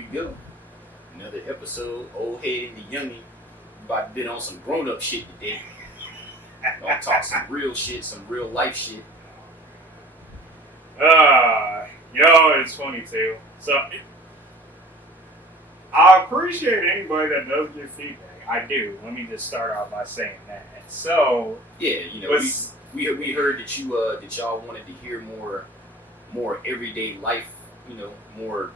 we go. Another episode, Old Head and the Youngin. About to bit on some grown-up shit today. Gonna talk some real shit, some real life shit. It's funny too. So, I appreciate anybody that does give feedback. I do. Let me just start off by saying that. So, yeah, we heard that that y'all wanted to hear more everyday life, more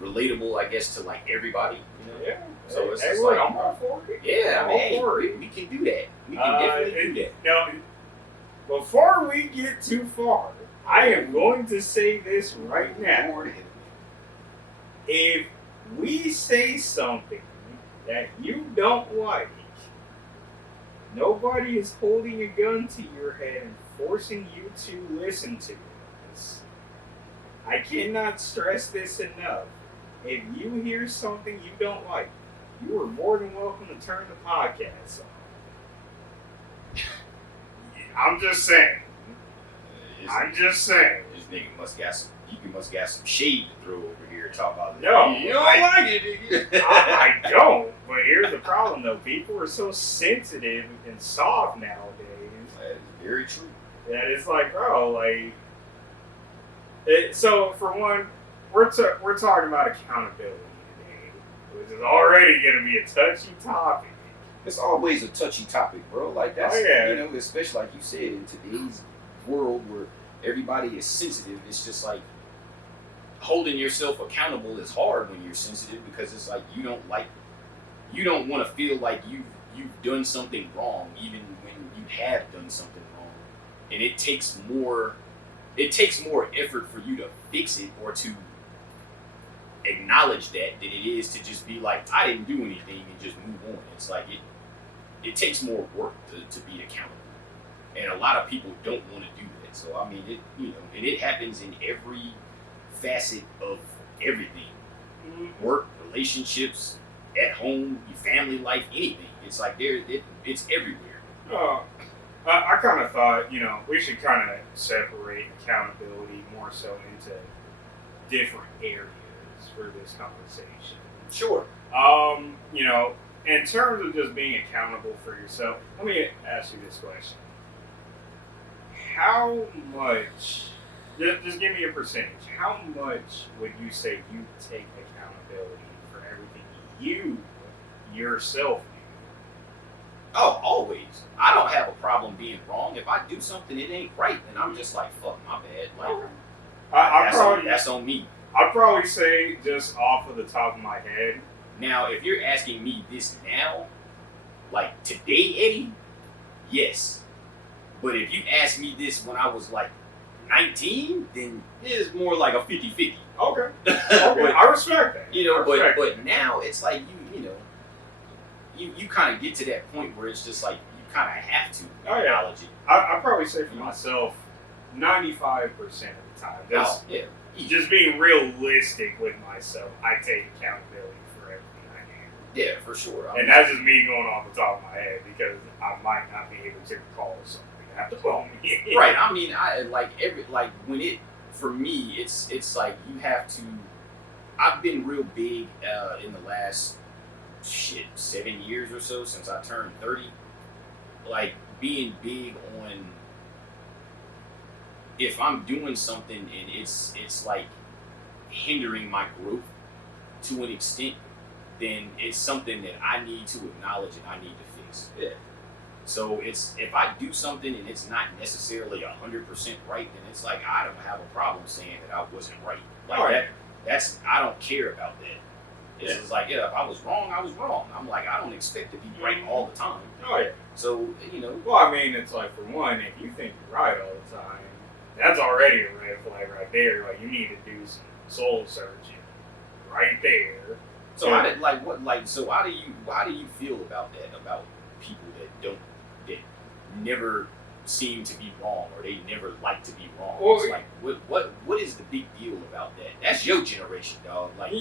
relatable, I guess, to like everybody, Yeah. So it's hey, just look, like, I'm all for it. yeah, I'm all for it. we can do that. We can definitely do that. Now, before we get too far, I am going to say this right now. If we say something that you don't like, nobody is holding a gun to your head and forcing you to listen to this. I cannot stress this enough. If you hear something you don't like, you are more than welcome to turn the podcast on. I'm just saying. This nigga must got some shade to throw over here and talk about this. No, you don't like it. I don't. But here's the problem, though. People are so sensitive and soft nowadays. That is very true. That it's like, bro, like. So for one, we're talking about accountability today, which is already going to be a touchy topic. It's always a touchy topic, bro. Like that's especially like you said, in today's world where everybody is sensitive. It's just like holding yourself accountable is hard when you're sensitive because it's like you don't want to feel like you've done something wrong, even when you have done something wrong, and it takes more effort for you to fix it or to acknowledge that than it is to just be like, I didn't do anything and just move on. It's like it takes more work to be accountable, and a lot of people don't want to do that. So I mean, and it happens in every facet of everything: work, relationships, at home, your family life, anything. It's like it's everywhere. I kind of thought, we should kind of separate accountability more so into different areas for this conversation. Sure. In terms of just being accountable for yourself, let me ask you this question. How much, just give me a percentage, how much would you say you take accountability for everything you yourself do? Oh, always. I don't have a problem being wrong. If I do something it ain't right, then I'm just like, fuck, my bad. Like, that's on me. I'd probably say, just off of the top of my head. Now, if you're asking me this now, like today, Eddie, yes. But if you ask me this when I was like 19, then it's more like a 50-50. Okay. I respect that. But now it's like you kind of get to that point where it's just like you kind of have to acknowledge it. I'd probably say for myself, 95% of the time. Just being realistic with myself, I take accountability for everything I do. Yeah, for sure. And that's just me going off the top of my head because I might not be able to recall something. I have to call me. Right. I mean, for me, it's like you have to. I've been real big in the last 7 years or so since I turned 30. Like being big on. If I'm doing something and it's like hindering my growth to an extent, then it's something that I need to acknowledge and I need to fix. Yeah. So if I do something and it's not necessarily 100% right, then it's like I don't have a problem saying that I wasn't right. Like that's I don't care about that. It's just like, if I was wrong, I was wrong. I'm like, I don't expect to be right all the time. Oh yeah. So Well, I mean, it's like, for one, if you think you're right all the time, that's already a red flag right there. Like, you need to do some soul searching right there. So why do you feel about that? About people that never seem to be wrong, or they never like to be wrong? Well, it's like what is the big deal about that? That's your generation, dog. Like,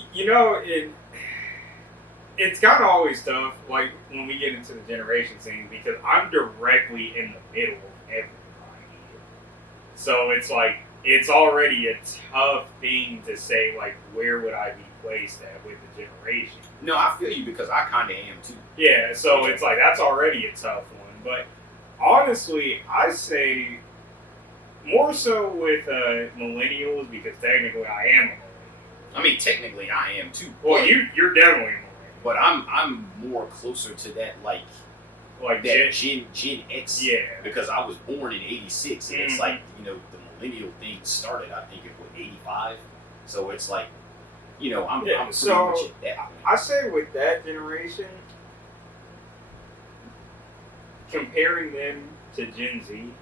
it's kind of always tough, like when we get into the generation thing, because I'm directly in the middle of everybody. So it's like it's already a tough thing to say, like, where would I be placed at with the generation? No, I feel you because I kind of am too. Yeah, so it's like, that's already a tough one. But honestly, I say more so with millennials because technically I am a millennial. I mean, technically I am too. Well, you're definitely a millennial. But I'm more closer to that like that Gen X. Yeah. Because I was born in '86, and it's like, you know, the millennial thing started, I think, in '85. So it's like, you know, I'm pretty much at that point. I say with that generation, comparing them to Gen Z,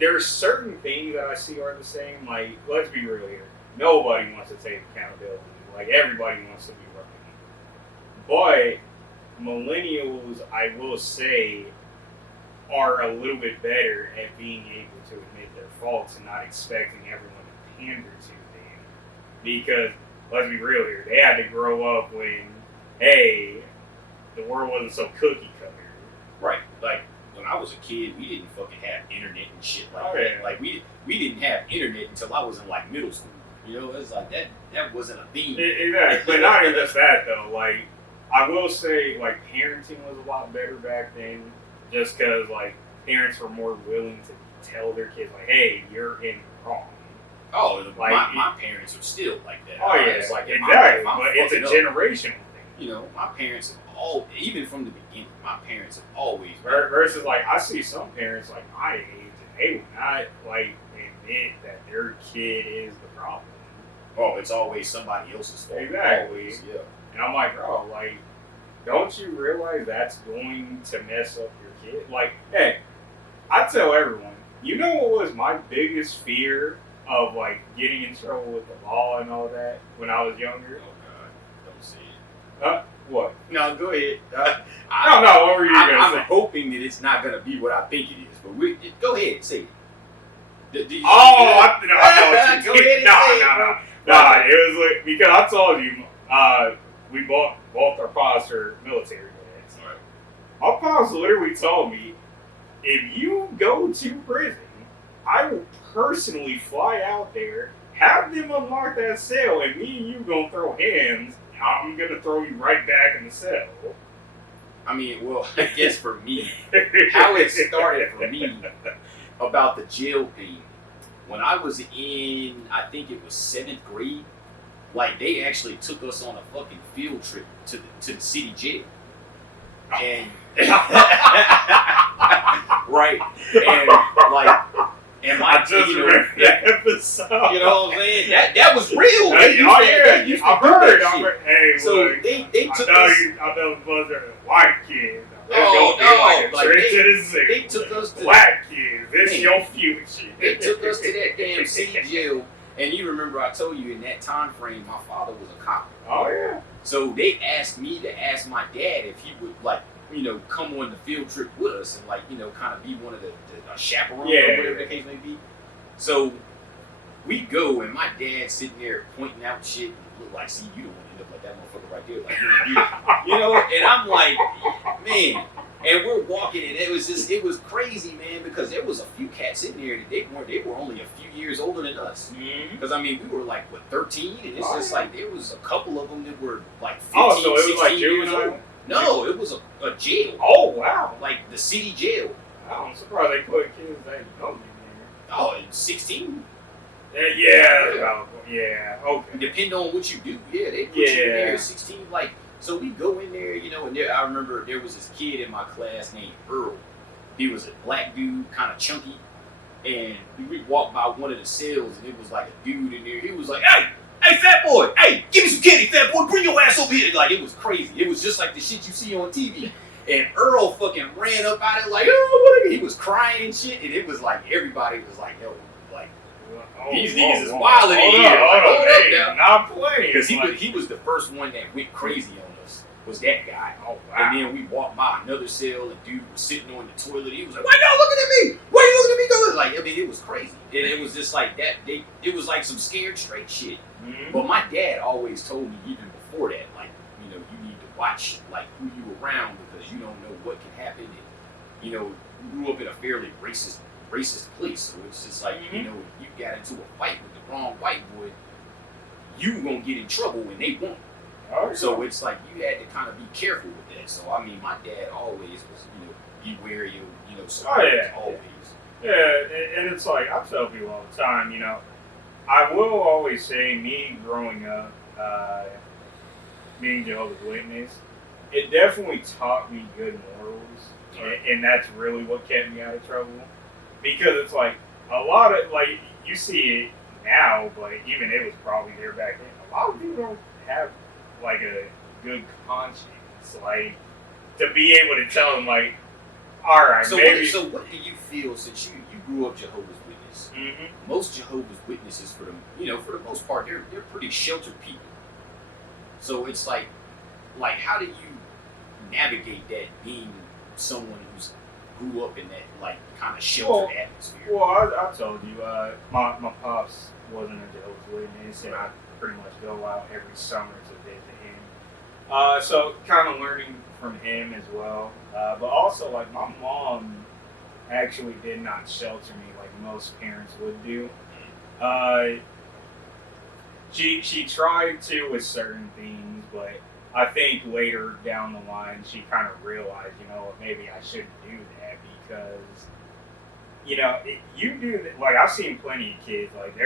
there are certain things that I see are the same. Like, let's be real here. Nobody wants to take accountability. Like, everybody wants to be right. But millennials, I will say, are a little bit better at being able to admit their faults and not expecting everyone to pander to them. Because, let's be real here, they had to grow up when, hey, the world wasn't so cookie cutter. Right. Like, when I was a kid, we didn't fucking have internet and shit like Oh, that. yeah. Like, we didn't have internet until I was in, like, middle school. You know, it's like, that wasn't a thing. Exactly. But not even just that, though. Like, I will say, like, parenting was a lot better back then. Just because, like, parents were more willing to tell their kids, like, hey, you're in the wrong. Oh, Like, my parents are still like that. Oh, yeah. It's like, exactly. if I'm But it's a fucking up, generational thing. you know, my parents have even from the beginning, my parents have always been. Versus, like, I see some parents, like, my age, and they would not, like, admit that their kid is the problem. Oh, it's always somebody else's fault. Exactly. Always, yeah. And I'm like, bro, like, don't you realize that's going to mess up your kid? Like, hey, I tell everyone, you know what was my biggest fear of, like, getting in trouble with the law and all that when I was younger? Oh God, don't say it. What? No, go ahead. No, what were you going to I'm say? hoping that it's not gonna be what I think it is, but go ahead, say it. I know what Go you ahead and say it, bro. Nah, it was like, because I told you, we both our fathers are military dads. Right. My pops literally told me, if you go to prison, I will personally fly out there, have them unlock that cell, and me and you gonna throw hands. I'm gonna throw you right back in the cell. I mean, well, I guess for me, how it started for me about the jail thing, when I was in, I think it was 7th grade, like, they actually took us on a fucking field trip to the city jail. And, right, and, like, and my, I just read that episode. you know what I'm saying? That was real. Hey, They used to I've do heard. that shit. Hey, So look, they took I us. know those are white kids. They're Oh, gonna be no, like a like, trick to the zoo. They took us to Black kids. This Man. your future. They took us to that damn city jail, and you remember I told you in that time frame, my father was a cop. Oh yeah. So they asked me to ask my dad if he would, like, you know, come on the field trip with us and, like, you know, kind of be one of the chaperones Yeah. or whatever the case may be. So we go, and my dad's sitting there pointing out shit and look like, see, you don't want to end up like that motherfucker right there, like, you know, and I'm like, man. And we're walking, and it was crazy, man, because there was a few cats in there that they were only a few years older than us. Mm-hmm. Because, I mean, we were like, what, 13? And it's just like, there was a couple of them that were like 15, Oh, so it was like 16 years juvenile? old. No, it was a jail. Oh wow. Like the city jail. I'm surprised they put kids that young in Oh, and 16? there. Yeah. Okay. Depending on what you do. Yeah, they put you in Yeah. there at 16. Like, so we go in there, you know, and I remember there was this kid in my class named Earl. He was a black dude, kind of chunky. And we walked by one of the cells, and it was like a dude in there. He was like, hey, fat boy, hey, give me some candy, fat boy, bring your ass over here. Like, it was crazy. It was just like the shit you see on TV. And Earl fucking ran up out it like, oh, what? He was crying and shit, and it was like everybody was like, yo, like, these niggas is wildin' in here. Like, hold up now. Not playing. Because he was the first one that went crazy on us, was that guy. Oh wow. And then we walked by another cell, and dude was sitting on the toilet. He was like, why y'all looking at me? Why you looking at me going? Like, I mean, it was crazy. And it was just like that. It was like some scared straight shit. Mm-hmm. But my dad always told me even before that, like, you know, you need to watch, like, who you around because you don't know what can happen. And, you know, we grew up in a fairly racist racist place. So it's just like, you know, if you got into a fight with the wrong white boy, you gonna get in trouble when they won't. So it's like you had to kind of be careful with that. So I mean, my dad always was, you know, be wary of, you know, always. Yeah, and it's like I tell people all the time, you know, I will always say, me growing up, being Jehovah's Witness, it definitely taught me good morals, and that's really what kept me out of trouble. Because it's like a lot of, like, you see it now, but even it was probably there back then. A lot of people don't have like a good conscience, like, to be able to tell them, like, all right, so maybe. So what do you feel, since you grew up Jehovah's Witness? Mm-hmm. Most Jehovah's Witnesses, for the most part, they're pretty sheltered people. So it's like how do you navigate that, being someone who's grew up in that like kind of sheltered atmosphere? Well, I told you, my pops wasn't a Jehovah's Witness, and I pretty much go out every summer to visit him. So kind of learning from him as well. But also, like, my mom actually did not shelter me like most parents would do. She tried to with certain things, but I think later down the line she kind of realized, you know, maybe I shouldn't do that, because, you know, you do that. Like, I've seen plenty of kids. Like,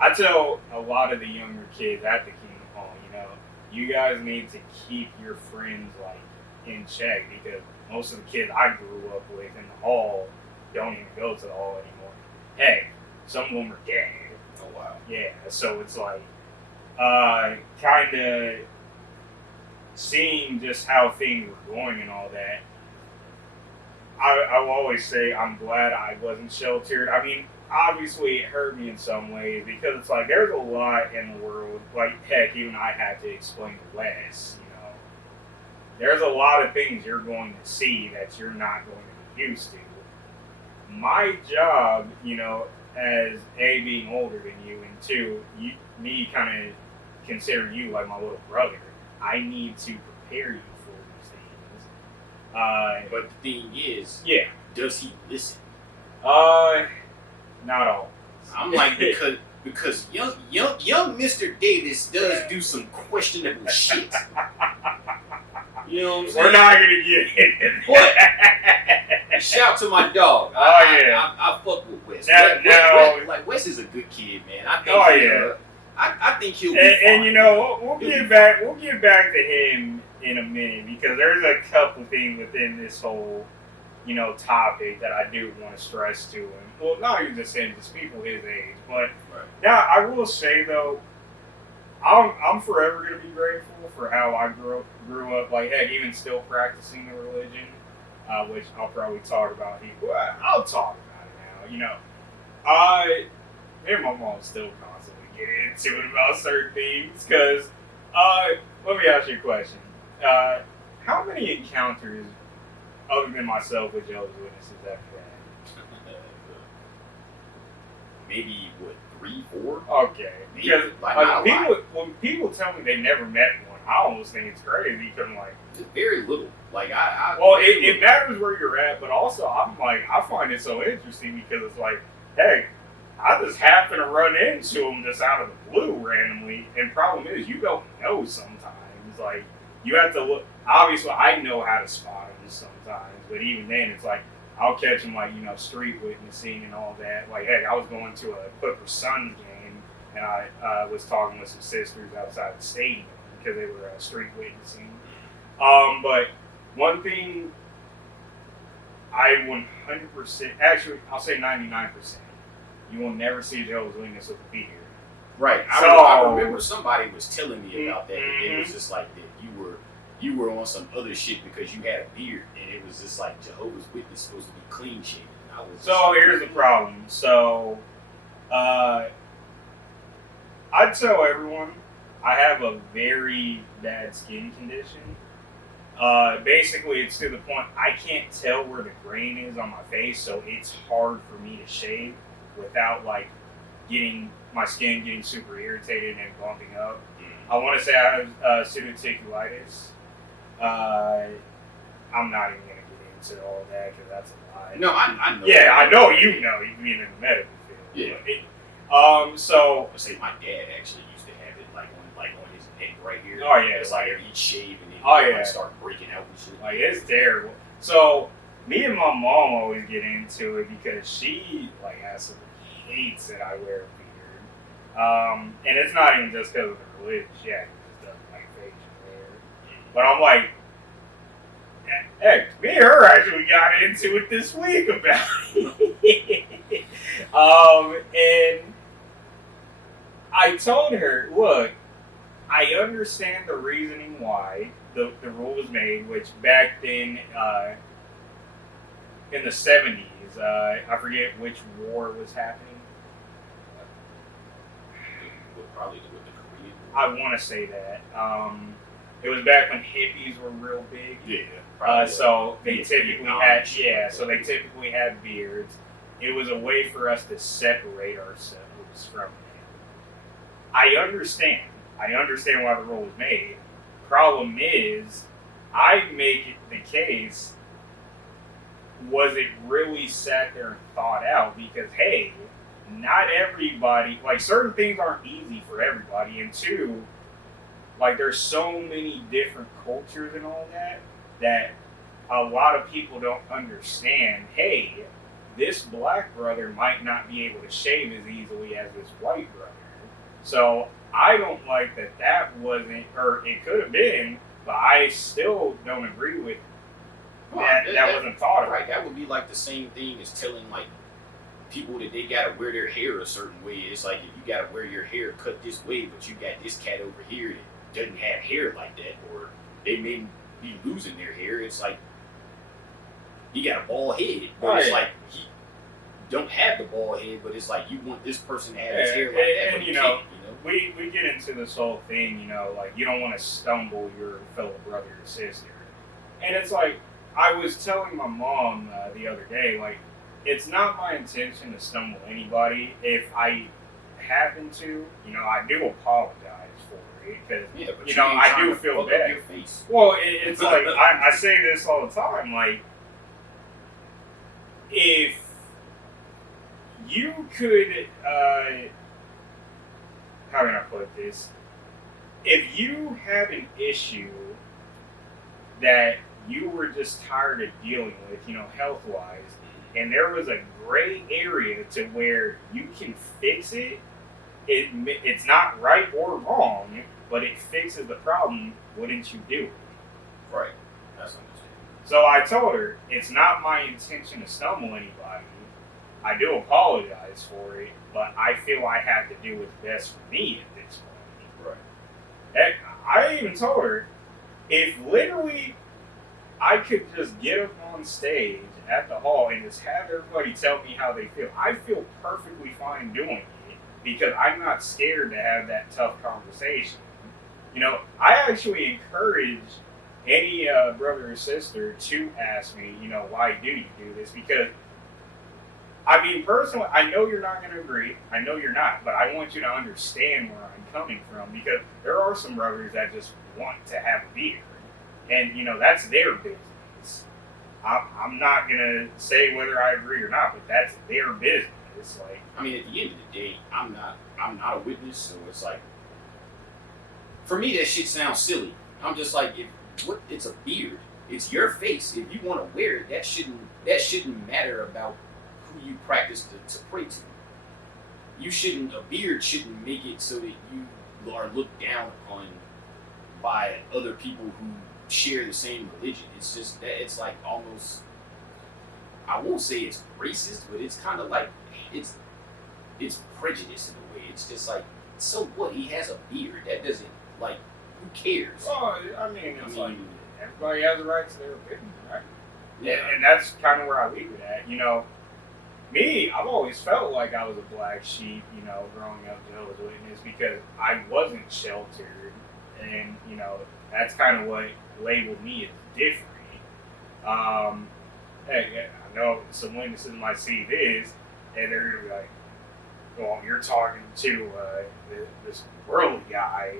I tell a lot of the younger kids at the Kingdom Hall, you know, you guys need to keep your friends like in check, because most of the kids I grew up with in the hall don't even go to the hall anymore. Hey, some of them are gay. Oh wow. Yeah, so it's like kind of seeing just how things were going and all that. I will always say I'm glad I wasn't sheltered. I mean, obviously it hurt me in some ways, because it's like there's a lot in the world. Like, heck, even I had to explain to Wes, you know, there's a lot of things you're going to see that you're not going to be used to. My job, you know, as A, being older than you, and two, me kind of considering you like my little brother, I need to prepare you for these things. But the thing is, yeah, does he listen? Not all. I'm like, because young Mr. Davis does do some questionable shit. You know what I'm saying? We're not gonna get into that. Shout to my dog. I fuck with Wes. Like, Wes is a good kid, man. I think I think he'll be fine. And you know, we'll get back to him in a minute, because there's a couple things within this whole, you know, topic that I do want to stress to him. Well, not even just him, just people his age. But now I will say though, I'm forever gonna be grateful for how I grew up. Like, heck, even still practicing the religion, which I'll probably talk about. I'll talk about it now. You know, me and my mom still constantly get into it about certain things. Because, let me ask you a question. How many encounters, other than myself, with Jehovah's Witnesses have you had? Maybe, 3, 4? Okay. Because when people tell me they never met one, I almost think it's crazy, because I'm like, very little. Like, it matters where you're at, but also I'm like, I find it so interesting, because it's like, hey, I just happen to run into them just out of the blue randomly, and problem is, you don't know sometimes. Like, you have to look. Obviously, I know how to spot them sometimes, but even then, it's like, I'll catch them, like, you know, street witnessing and all that. Like, heck, I was going to a Clippers Suns game, and I was talking with some sisters outside the stadium because they were street witnessing. But one thing I 100%, actually, I'll say 99%, you will never see a Jehovah's Witness with a beard. Right. I remember somebody was telling me about that. Mm-hmm. It was just like that you were on some other shit because you had a beard, and it was just like Jehovah's Witness supposed to be clean shaven. So here's the problem. So I tell everyone I have a very bad skin condition. Basically, it's to the point I can't tell where the grain is on my face, so it's hard for me to shave without like getting my skin getting super irritated and bumping up. I want to say I have pseudocuticulitis. I'm not even going to get into all that because that's a lie. No, I know. Yeah, I know you know. You mean in the medical field. Yeah. So I say my dad actually used to have it on his neck right here. Oh yeah, it's like he'd shave and then he'd start breaking out and shit. Like it's terrible. So me and my mom always get into it because she like absolutely hates that I wear a beard. And it's not even just because of the religion. She actually just doesn't like facial hair. But I'm like, hey, me and her actually got into it this week about it. And I told her, look, I understand the reasoning why the rule was made, which back then in the 70s, I forget which war was happening. Probably with the Korean War. I want to say that. It was back when hippies were real big. Yeah. So they typically had beards. It was a way for us to separate ourselves from them. I understand why the rule was made. Problem is, I make it the case, was it really sat there and thought out? Because, hey, not everybody, like, certain things aren't easy for everybody. And two, like, there's so many different cultures and all that a lot of people don't understand, hey, this black brother might not be able to shave as easily as this white brother. So I don't like that wasn't, or it could have been, but I still don't agree with that wasn't thought of. Right, that would be like the same thing as telling like people that they gotta wear their hair a certain way. It's like if you gotta wear your hair cut this way, but you got this cat over here that doesn't have hair like that, or they may be losing their hair. It's like he got a bald head, but it's like he don't have the bald head, but it's like you want this person to have his hair like that. And you know, we get into this whole thing, like you don't want to stumble your fellow brother or sister. And it's like, I was telling my mom the other day, like, it's not my intention to stumble anybody. If I happen to, I do apologize for it, because, I do feel bad. Well, it's like, I say this all the time, like, if you could, how can I put this? If you have an issue that you were just tired of dealing with, health-wise, and there was a gray area to where you can fix it, it's not right or wrong, but it fixes the problem, wouldn't you do it? Right. That's understandable. So I told her, it's not my intention to stumble anybody. I do apologize for it, but I feel I have to do what's best for me at this point. Right. I even told her, if literally I could just get up on stage at the hall and just have everybody tell me how they feel, I feel perfectly fine doing it because I'm not scared to have that tough conversation. I actually encourage any brother or sister to ask me, why do you do this? Because, I mean, personally, I know you're not going to agree. I know you're not, but I want you to understand where I'm coming from, because there are some brothers that just want to have a beard, and that's their business. I'm not going to say whether I agree or not, but that's their business. It's like, I mean, at the end of the day, I'm not a witness, so it's like, for me, that shit sounds silly. I'm just like, it's a beard. It's your face. If you want to wear it, that shouldn't matter about who you practice to pray to. A beard shouldn't make it so that you are looked down upon by other people who share the same religion. It's just that it's like almost, I won't say it's racist, but it's kind of like, it's prejudice in a way. It's just like, so what? He has a beard. That doesn't, like, who cares? Well, I mean, like, everybody has a right to their opinion, right? Yeah. And that's kind of where I leave it at. Me, I've always felt like I was a black sheep, growing up Jehovah's Witness, because I wasn't sheltered, and, that's kind of what labeled me as different. Hey, I know some witnesses might see this, and they're going to be like, well, you're talking to this worldly guy,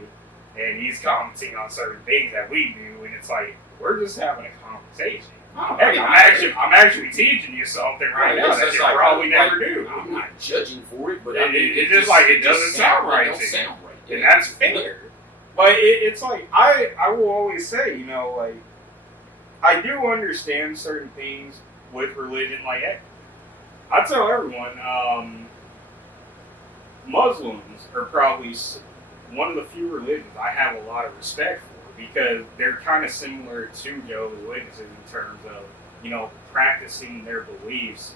and he's commenting on certain things that we do, and it's like, we're just having a conversation. Hey, I'm actually teaching you something right now that you probably never do. I'm not judging for it, but it's just like it doesn't sound right. It don't sound right, and that's fair. But it's like I will always say, you know, like I do understand certain things with religion. Like I tell everyone, Muslims are probably one of the few religions I have a lot of respect for because they're kind of similar to Jehovah's Witnesses in terms of, you know, practicing their beliefs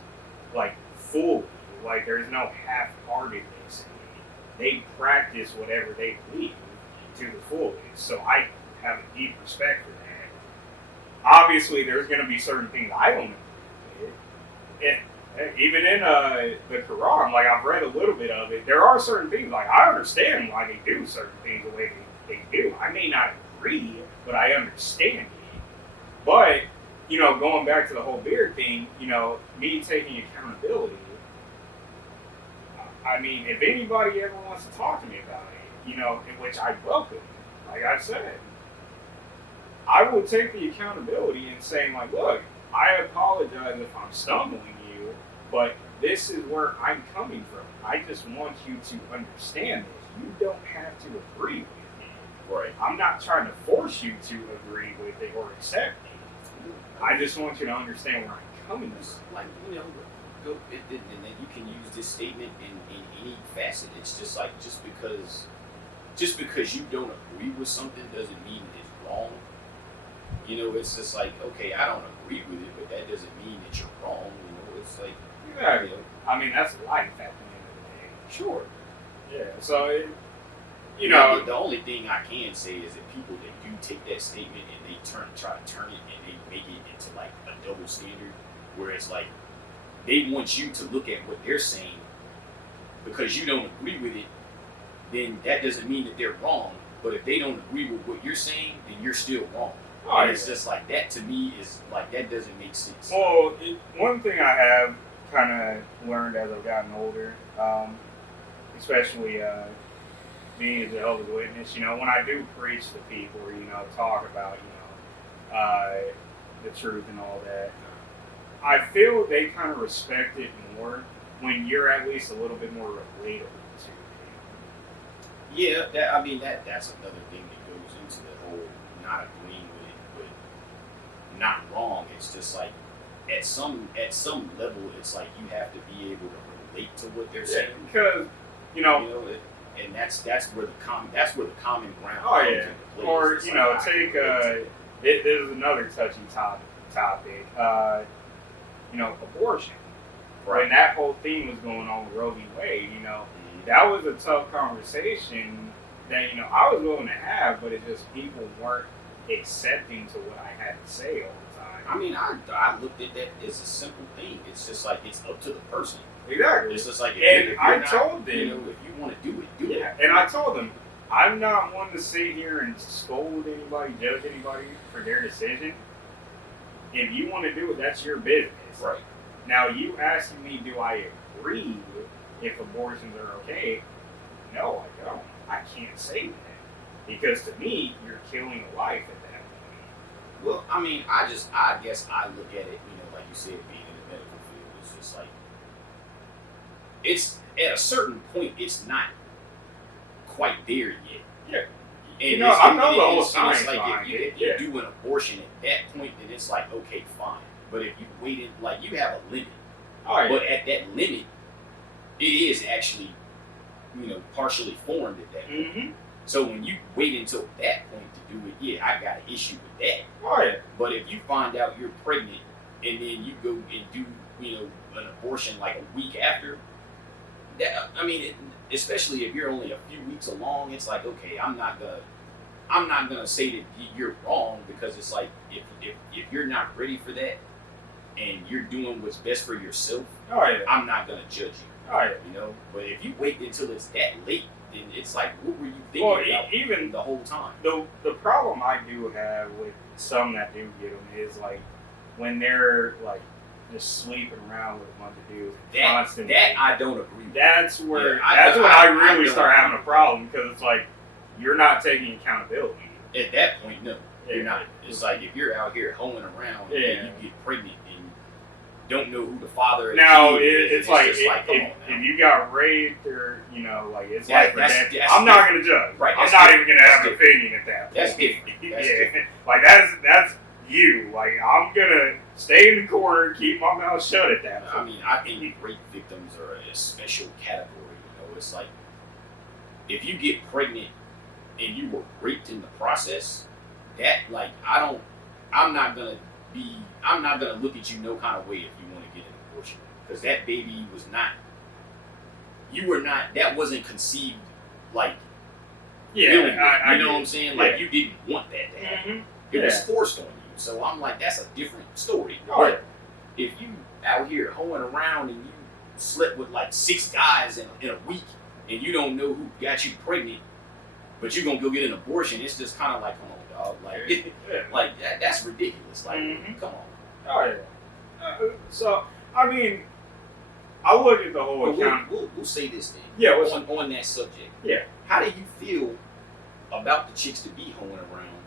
like fully. Like there's no half-heartedness in it. They practice whatever they believe to the fullest. So I have a deep respect for that. Obviously, there's going to be certain things I don't agree with. Even in the Quran, like I've read a little bit of it, there are certain things, like I understand why they do certain things the way they do. I may not agree, but I understand it. But, you know, going back to the whole beard thing, you know, me taking accountability, I mean, if anybody ever wants to talk to me about it, you know, in which I welcome, like I said, I will take the accountability and saying, like, look, I apologize if I'm stumbling you, but this is where I'm coming from. I just want you to understand this. You don't have to agree with me. Right. I'm not trying to force you to agree with it or accept it. I just want you to understand where I'm coming from. Like, you know, and then you can use this statement in any facet. It's just like just because you don't agree with something doesn't mean it's wrong. You know, it's just like, okay, I don't agree with it, but that doesn't mean that you're wrong. You know, it's like, yeah, you know, I mean, that's life at the end of the day. sure. Yeah, so, you know. The only thing I can say is that people that do take that statement and they try to turn it and they make it into like a double standard, where it's like they want you to look at what they're saying because you don't agree with it, then that doesn't mean that they're wrong. But if they don't agree with what you're saying, then you're still wrong. Oh, and it's just like that to me is like that doesn't make sense. Well, one thing I have kind of learned as I've gotten older, especially being a Jehovah's Witness, you know, when I do preach to people or, you know, talk about, you know, the truth and all that, I feel they kind of respect it more when you're at least a little bit more relatable to them. Yeah, that's another thing that goes into the whole not agreeing with it, but not wrong. It's just like at some level, it's like you have to be able to relate to what they're saying because and that's where the common ground comes into play. Or you know, take this is another touchy topic. You know, abortion. Right. When that whole thing was going on with Roe v. Wade, you know, that was a tough conversation that, you know, I was willing to have, but it just people weren't accepting to what I had to say all the time. I mean, I looked at that as a simple thing. It's just like it's up to the person. Exactly. It's just like if I told them, you know, if you want to do it, do it. And I told them, I'm not one to sit here and scold anybody, judge anybody for their decision. If you want to do it, that's your business. Right. Now, you asking me, do I agree if abortions are okay? No, I don't. I can't say that. Because to me, you're killing a life at that point. Well, I mean, I guess I look at it, you know, like you said, being in the medical field, it's just like, it's, at a certain point, it's not quite there yet. Yeah. And you know, I know the whole science like behind if you do an abortion at that point, then it's like, okay, fine. But if you waited, like, you have a limit. Oh, yeah. But at that limit, it is actually, you know, partially formed at that point. Mm-hmm. So when you wait until that point to do it, yeah, I got an issue with that. Oh, yeah. But if you find out you're pregnant and then you go and do, you know, an abortion like a week after, that, I mean, especially if you're only a few weeks along, it's like, okay, I'm not gonna say that you're wrong, because it's like if you're not ready for that and you're doing what's best for yourself, oh, yeah. I'm not gonna judge you. Oh, yeah. You know, but if you wait until it's that late, then it's like, what were you thinking about even the whole time? The problem I do have with some that do get them is like when they're like just sleeping around with a bunch of dudes constantly. That I don't agree with. That's where Yeah, when I really start having a problem, because it's like you're not taking accountability. At that point, no. You're not. It's like if you're out here hoeing around and you get pregnant and don't know who the father is. Now it's like, if you got raped or like it's that's I'm not gonna judge. Right. I'm not even gonna have an opinion at that point. That's different. That's different. Like that's you. Like I'm gonna stay in the corner and keep my mouth shut at that point. I mean, I think rape victims are a special category. It's like if you get pregnant and you were raped in the process, that like I'm not gonna look at you no kind of way if you want to get an abortion, because that baby was not, that wasn't conceived like, you know what I'm saying? Like you didn't want that to happen. It was forced on you. So I'm like, that's a different story. But if you out here hoeing around and you slept with like 6 guys in a week and you don't know who got you pregnant, but you're gonna go get an abortion, it's just kind of like, come on, dog, like, like that's ridiculous. Like, come on. Oh yeah. So I mean, I look at the whole account. We'll say this thing. Yeah. On that subject. Yeah. How do you feel about the chicks to be hoeing around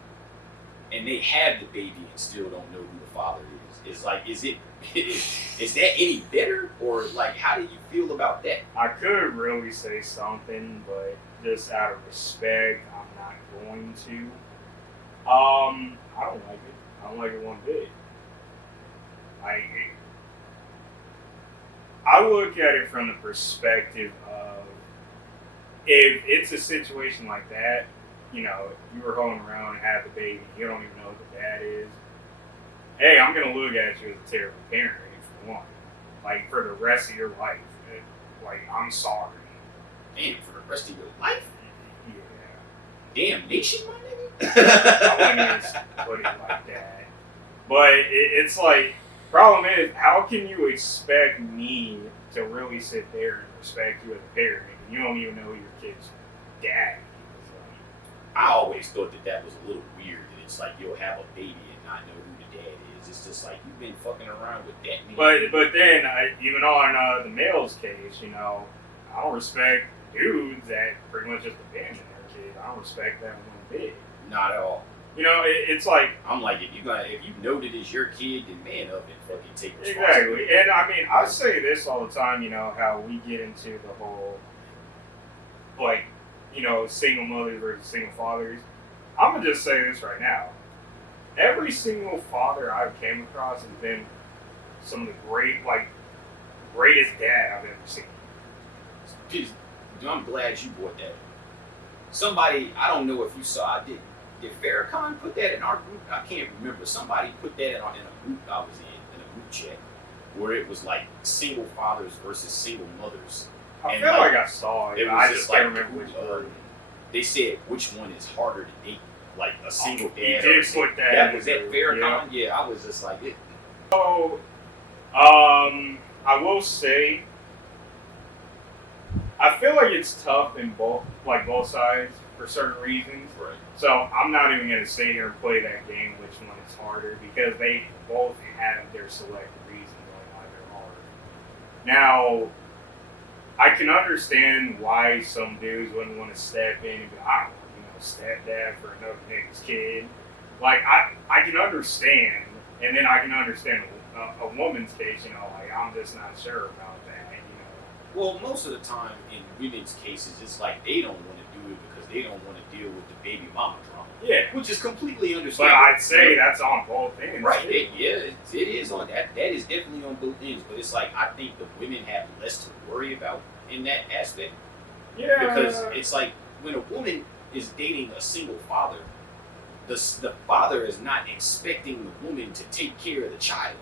and they have the baby and still don't know who the father is? Is that any better, or like how do you feel about that? I could really say something, but just out of respect, I'm not going to. I don't like it. I don't like it one bit. I look at it from the perspective of, if it's a situation like that, you were hoeing around and have the baby, you don't even know who the dad is. Hey, I'm gonna look at you as a terrible parent, for one. Like, for the rest of your life. Like, I'm sorry. Damn, for the rest of your life? Yeah. Damnation, my nigga? I wouldn't even put it like that. But it's like, problem is, how can you expect me to really sit there and respect you as a parent and you don't even know who your kid's dad is? I always thought that was a little weird. That it's like you'll have a baby and not know who the dad is. It's just like you've been fucking around with that man. But then, even on the male's case, I don't respect dudes that pretty much just abandon their kid. I don't respect that one bit. Not at all. It's like, I'm like, if you know that it's your kid, then man up and fucking take responsibility. Exactly. And I mean, I say this all the time, how we get into the whole, like, single mothers versus single fathers. I'm gonna just say this right now. Every single father I've came across has been some of the greatest dad I've ever seen. I'm glad you brought that up. Somebody, I don't know if you saw, did Farrakhan put that in our group? I can't remember. Somebody put that in a group I was in a group chat, where it was like single fathers versus single mothers. I feel like I saw it. I just can't remember which one. They said which one is harder to date, like a single dad. He did put that. Was that Farrakhan? Yeah, I was just like it. So, I will say, I feel like it's tough in both sides for certain reasons. Right. So I'm not even going to sit here and play that game, which one is harder, because they both have their select reasons on why they're harder. Now, I can understand why some dudes wouldn't want to step in and be, I don't know, stepdad for another nigga's kid. Like, I can understand, and then I can understand a woman's case, like, I'm just not sure about that, Well, most of the time in women's cases, it's like they don't want to do it because they don't want to deal with the baby mama drama. Yeah. Which is completely understandable. But I'd say that's on both ends. Right. It is on that. That is definitely on both ends. But it's like, I think the women have less to worry about in that aspect. Yeah. Because it's like, when a woman is dating a single father, the father is not expecting the woman to take care of the child.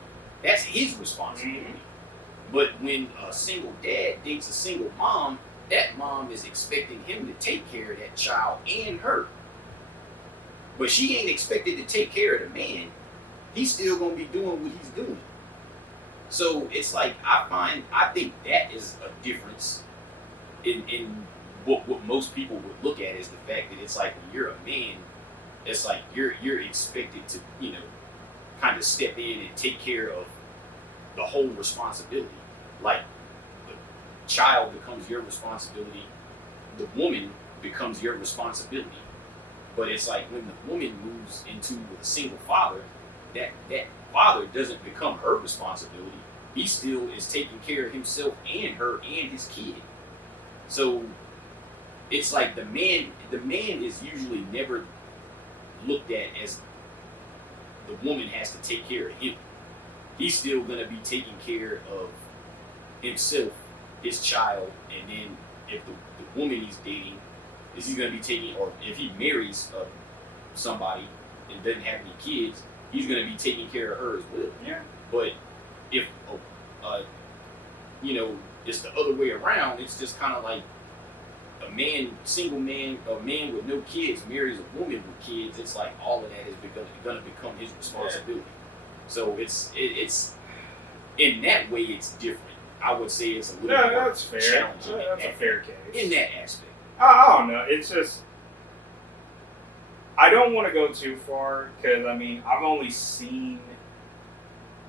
That's his responsibility. Mm-hmm. But when a single dad dates a single mom, that mom is expecting him to take care of that child and her. But she ain't expected to take care of the man. He's still gonna be doing what he's doing. So it's like, I think that is a difference in what most people would look at, is the fact that it's like, when you're a man, it's like you're expected to, kind of step in and take care of the whole responsibility. Like, the child becomes your responsibility, the woman becomes your responsibility. But it's like when the woman moves into with a single father, that father doesn't become her responsibility. He still is taking care of himself and her and his kid. So it's like the man is usually never looked at as the woman has to take care of him. He's still gonna be taking care of himself, his child, and then if the woman he's dating is he gonna be taking, or if he marries somebody and doesn't have any kids, he's gonna be taking care of her as well. Yeah. But if it's the other way around, it's just kind of like a man with no kids marries a woman with kids. It's like all of that is gonna become his responsibility. Yeah. So it's in that way it's different. I would say it's a little more that's fair. challenging. That's a fair case in that aspect. I don't know. It's just I don't want to go too far because I mean I've only seen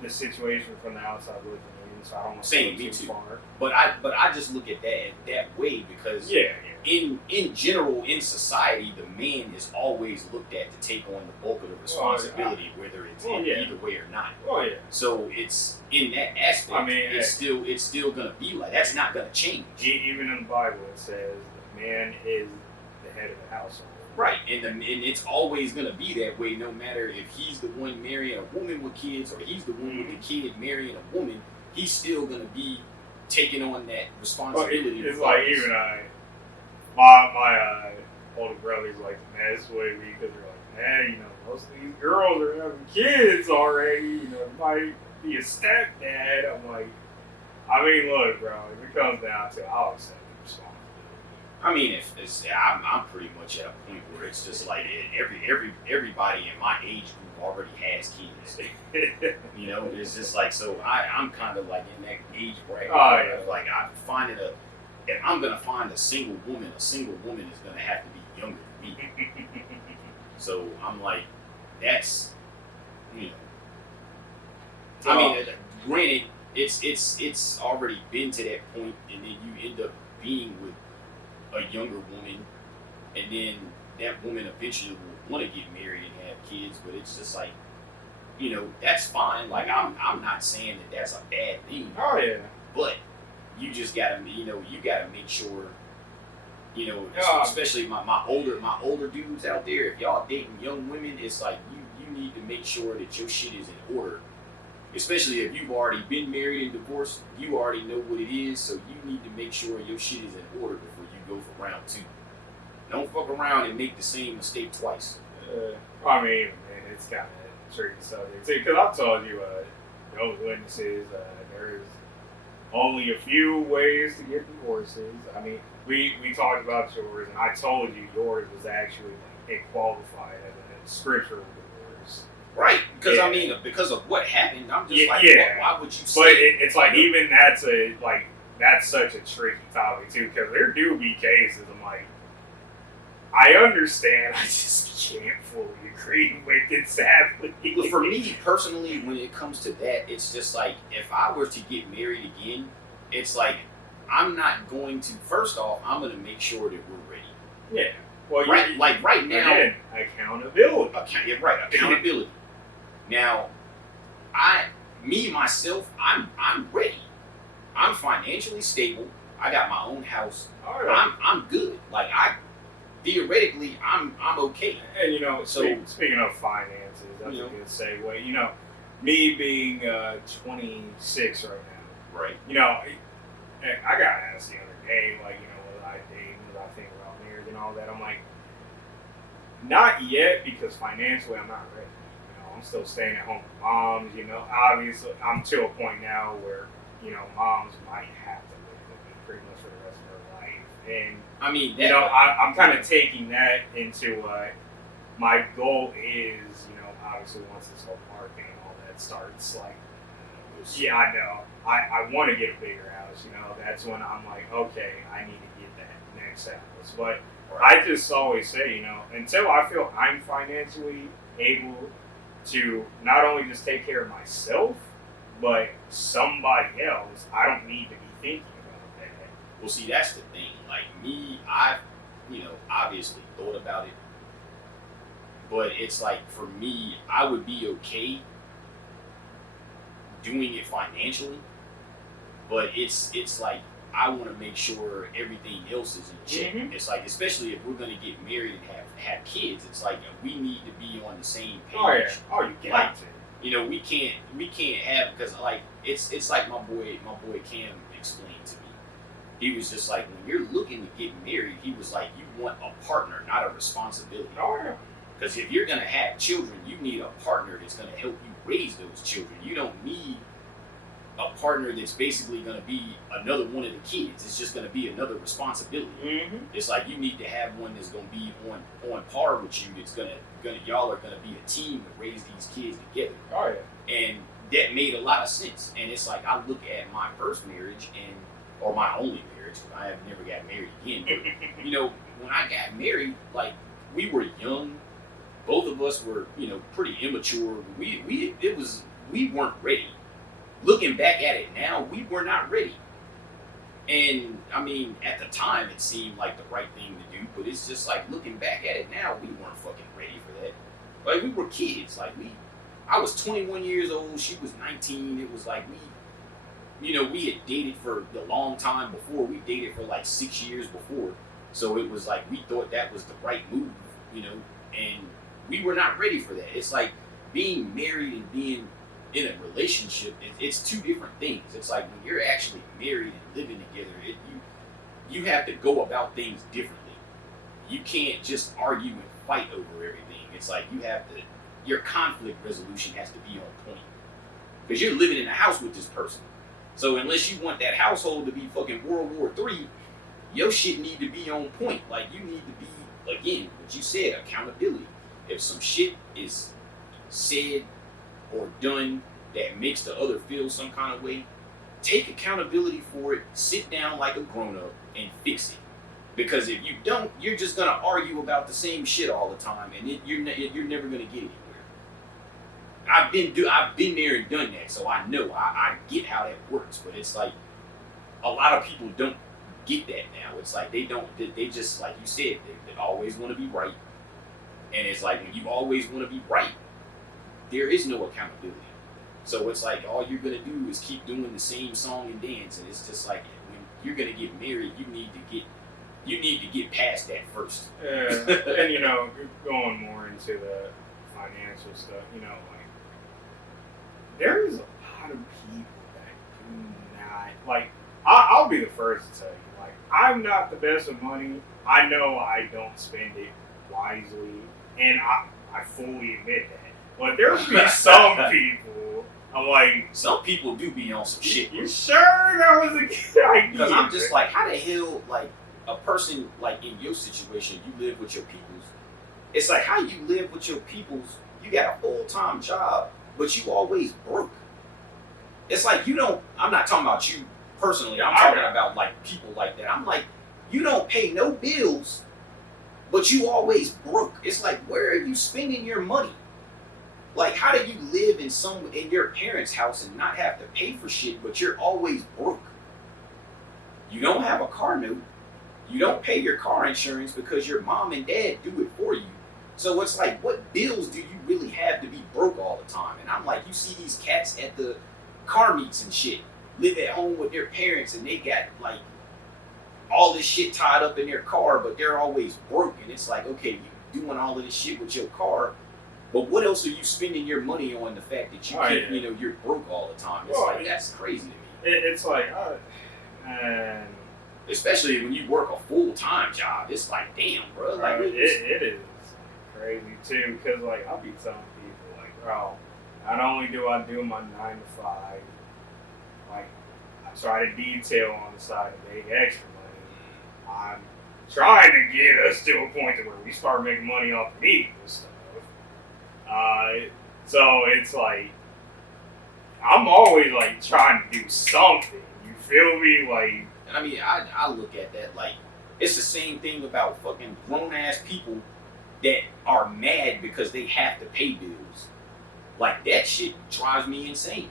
the situation from the outside looking in, so I don't want to go too far. But I just look at that way because in general in society the man is always looked at to take on the bulk of the responsibility, whether it's either way or not. Oh yeah. So it's in that aspect. I mean, it's still gonna be like that's not gonna change. Even in the Bible it says the man is the head of the household. Right, and it's always going to be that way, no matter if he's the one marrying a woman with kids or he's the one with the kid marrying a woman. He's still going to be taking on that responsibility. It's like even my older brothers like to mess with me because they're like, most of these girls are having kids already. It might be a stepdad. I'm like, I mean, look, bro, if it comes down to it, I'll accept the responsibility. I mean, I'm pretty much at a point where it's just like everybody in my age group already has kids. It's just like, so I'm kind of like in that age bracket. Oh, yeah. Like if I'm gonna find a single woman is gonna have to be younger than me. So I'm like, that's I mean, granted, it's already been to that point, and then you end up being with a younger woman, and then that woman eventually will want to get married and have kids. But it's just like, that's fine. Like I'm not saying that that's a bad thing. Oh yeah. But you just gotta, you gotta make sure, especially my older dudes out there. If y'all dating young women, it's like you need to make sure that your shit is in order. Especially if you've already been married and divorced, you already know what it is, so you need to make sure your shit is in order before you go for round 2. Don't fuck around and make the same mistake twice. I mean, man, it's kind of tricky subject too, because I've told you, those witnesses, there's only a few ways to get divorces. I mean, we talked about yours, and I told you yours was actually it qualified as a scriptural divorce. Right, because I mean, because of what happened, I'm just why would you say? But it's like even that's such a tricky topic too, because there do be cases. I'm like, I understand, I just can't fully agree with it. Sadly, for me personally, when it comes to that, it's just like if I were to get married again, it's like I'm not going to. First off, I'm going to make sure that we're ready. Yeah. Well, right now, again, accountability. Accountability. Now, myself, I'm ready. I'm financially stable. I got my own house. All right. I'm good. Like theoretically, I'm okay. And speaking of finances, that's a good segue. Me being 26 right now. Right. I got asked the other day, like, was I dating? Was I thinking about marriage and all that? I'm like, not yet, because financially I'm not ready. I'm still staying at home with moms. Obviously I'm to a point now where moms might have to live with me pretty much for the rest of their life. And I mean, I'm kind of taking that into my goal is, obviously once this whole marketing and all that starts, like, I know I want to get a bigger house. That's when I'm like, okay, I need to get that next house. But I just always say, until I feel I'm financially able to not only just take care of myself, but somebody else, I don't need to be thinking about that. Well, see, that's the thing. Like me, I've, obviously thought about it. But it's like for me, I would be okay doing it financially, but it's like I want to make sure everything else is in check. Mhm. It's like, especially if we're gonna get married and have kids, it's like we need to be on the same page. Oh yeah. Oh, you got Like, to. you know, we can't have, because like it's like my boy Cam explained to me. He was just like, when you're looking to get married, he was like, you want a partner, not a responsibility. Oh yeah. Because if you're gonna have children, you need a partner that's gonna help you raise those children. You don't need a partner that's basically gonna be another one of the kids. It's just gonna be another responsibility. Mm-hmm. It's like you need to have one that's gonna be on par with you. It's gonna y'all are gonna be a team to raise these kids together. Oh yeah. And that made a lot of sense. And it's like I look at my first marriage or my only marriage. I have never got married again. But you know, when I got married, like we were young. Both of us were, you know, pretty immature. We weren't ready. Looking back at it now, we were not ready. And I mean, at the time, it seemed like the right thing to do. But it's just like looking back at it now, we weren't fucking ready for that. Like we were kids. Like I was 21 years old. She was 19. It was like we had dated for the long time before. We dated for like 6 years before. So it was like we thought that was the right move, you know, and we were not ready for that. It's like being married and being in a relationship. It's two different things. It's like when you're actually married and living together, you have to go about things differently. You can't just argue and fight over everything. It's like your conflict resolution has to be on point because you're living in a house with this person. So unless you want that household to be fucking World War III, your shit need to be on point. Like you need to be, again, what you said, accountability. If some shit is said or done that makes the other feel some kind of way, take accountability for it, sit down like a grown-up and fix it. Because if you don't, you're just gonna argue about the same shit all the time, and you're never gonna get anywhere. I've been there and done that, so I know I get how that works. But it's like a lot of people don't get that now. It's like they just, like you said, they always want to be right. And it's like when you always want to be right, there is no accountability. So it's like all you're gonna do is keep doing the same song and dance, and it's just like when you're gonna get married, you need to get past that first. And you know, going more into the financial stuff, you know, like there is a lot of people that do not like. I'll be the first to tell you, like, I'm not the best with money. I know I don't spend it wisely, and I fully admit that. But there'll be some people, I'm like, some people do be on some shit. You sure that was a good idea? Because I'm just like, how the hell, like, a person, like, in your situation, you live with your peoples. It's like, how you live with your peoples, you got a full-time job, but you always broke. It's like, I'm not talking about you personally, I'm talking about, like, people like that. I'm like, you don't pay no bills, but you always broke. It's like, where are you spending your money? Like, how do you live in your parents' house and not have to pay for shit, but you're always broke? You don't have a car note. You don't pay your car insurance because your mom and dad do it for you. So it's like, what bills do you really have to be broke all the time? And I'm like, you see these cats at the car meets and shit, live at home with their parents, and they got, like, all this shit tied up in their car, but they're always broke. And it's like, okay, you doing all of this shit with your car, but what else are you spending your money on? The fact that you're broke all the time. It's like, that's crazy to me. It's like, man. Especially when you work a full-time job, it's like, damn, bro. Like, it is crazy too, because like I'll be telling people, like, bro, not only do I do my 9 to 5, like I try to detail on the side to make extra money. I'm trying to get us to a point to where we start making money off of eating this stuff. So it's like I'm always like trying to do something. You feel me? Like, I mean, I look at that like it's the same thing about fucking grown ass people that are mad because they have to pay bills. Like, that shit drives me insane.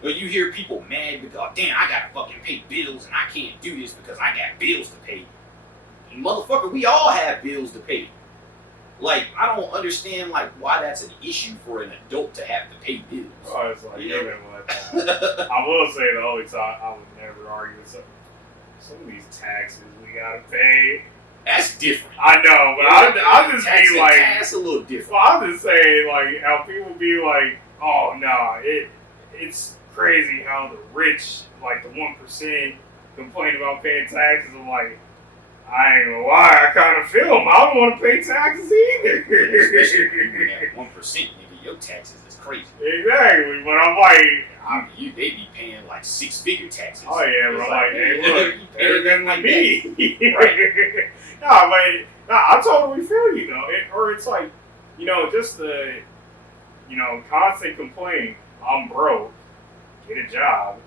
When you hear people mad because, oh, damn, I gotta fucking pay bills and I can't do this because I got bills to pay. Motherfucker, we all have bills to pay. Like, I don't understand like why that's an issue for an adult to have to pay bills. Oh, it's like, You you know? know what? I will say the only time I would never argue with some of these taxes we gotta pay. That's different. I know, but I just be like, that's a little different. well, I'll just say like how people be like, oh no, it's crazy how the rich, like the 1%, complain about paying taxes. I'm like, I ain't gonna lie, I kind of feel them. I don't want to pay taxes either. Especially when that 1%, nigga, your taxes is crazy. Exactly, but I'm like, They be paying like 6-figure taxes. oh yeah, It's bro, like, hey, you look, pay better than like me. Right. Nah, but I totally feel you though. Or it's like, just the, constant complaining. I'm broke. Get a job.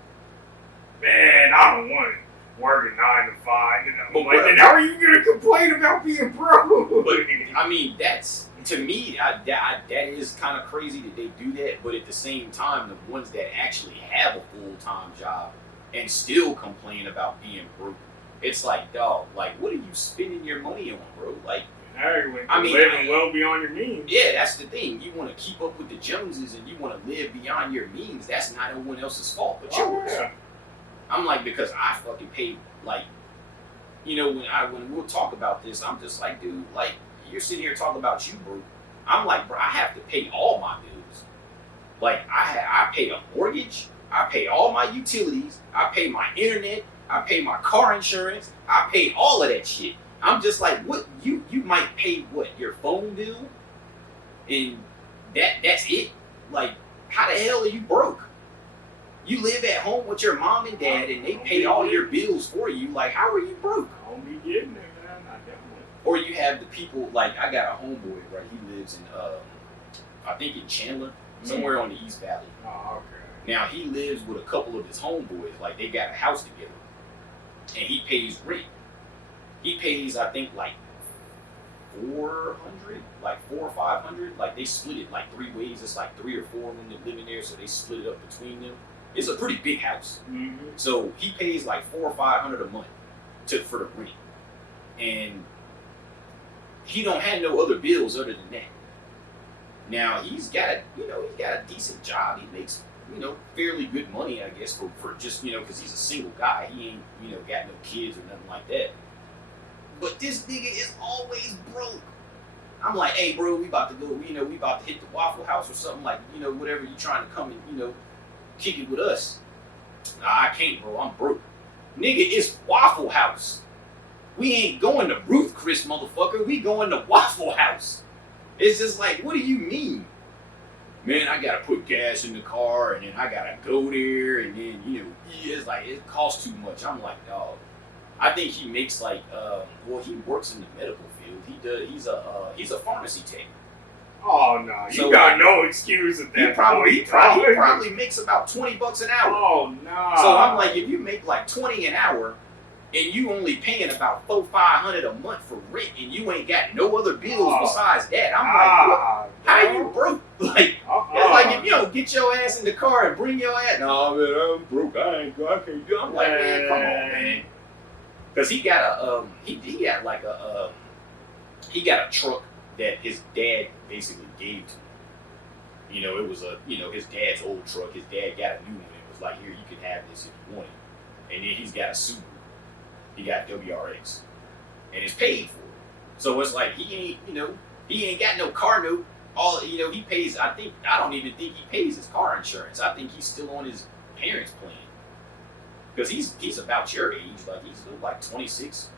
Man, I don't want to work a 9 to 5. And I'm like, then how are you gonna complain about being broke? But I mean, that's to me, that is kind of crazy that they do that. But at the same time, the ones that actually have a full-time job and still complain about being broke, it's like, dog, like, what are you spending your money on, bro? Like, I mean, living well beyond your means. yeah, that's the thing. You want to keep up with the Joneses and you want to live beyond your means. That's not anyone else's fault but yours. Yeah. I'm like, because I fucking paid, like, when we'll talk about this, I'm just like, dude, like, you're sitting here talking about you, bro. I'm like, bro, I have to pay all my bills. Like, I pay a mortgage, I pay all my utilities, I pay my internet, I pay my car insurance, I pay all of that shit. I'm just like, what, you might pay what, your phone bill? And that's it? Like, how the hell are you broke? You live at home with your mom and dad and they pay all your bills for you. Like, how are you broke? I don't be getting it, man. I don't. Or you have the people, like, I got a homeboy, right? He lives in, I think in Chandler, somewhere on the East Valley. Oh, okay. Now, he lives with a couple of his homeboys. Like, they got a house together. And he pays rent. He pays, I think, like, 400, like 400 or 500. Like, they split it like 3 ways. It's like 3 or 4 of them that live in there, so they split it up between them. It's a pretty big house. Mm-hmm. So he pays like 400 or 500 a month for the rent. And he don't have no other bills other than that. Now he's got a decent job. He makes, fairly good money, I guess, for just, because he's a single guy. He ain't, got no kids or nothing like that. But this nigga is always broke. I'm like, hey, bro, we about to go, we about to hit the Waffle House or something, like, whatever you trying to come and, kick it with us. Nah, I can't, bro. I'm broke. Nigga, it's Waffle House. We ain't going to Ruth Chris, motherfucker. We going to Waffle House. It's just like, what do you mean? Man, I gotta put gas in the car, and then I gotta go there, and then, it's like, it costs too much. I'm like, dog. I think he makes like, he works in the medical field. He's a pharmacy tech. Oh no, you So, got no excuse at that He probably makes about $20 an hour. Oh no. So I'm like, if you make like 20 an hour, and you only paying about $400-500 a month for rent, and you ain't got no other bills besides that, I'm like, what? How you broke? Like, it's like if you don't get your ass in the car and bring your ass. No, man, I'm broke. I can't do. I'm like, man, come on, man. Because he got a truck that his dad basically gave to him. It was his dad's old truck. His dad got a new one. It was like, here, you can have this if you want it. And then he's got a Subaru. He got WRX. And it's paid for. So it's like, he ain't got no car note. He pays, I don't even think he pays his car insurance. I think he's still on his parents' plan. Because he's about your age, like he's like 26,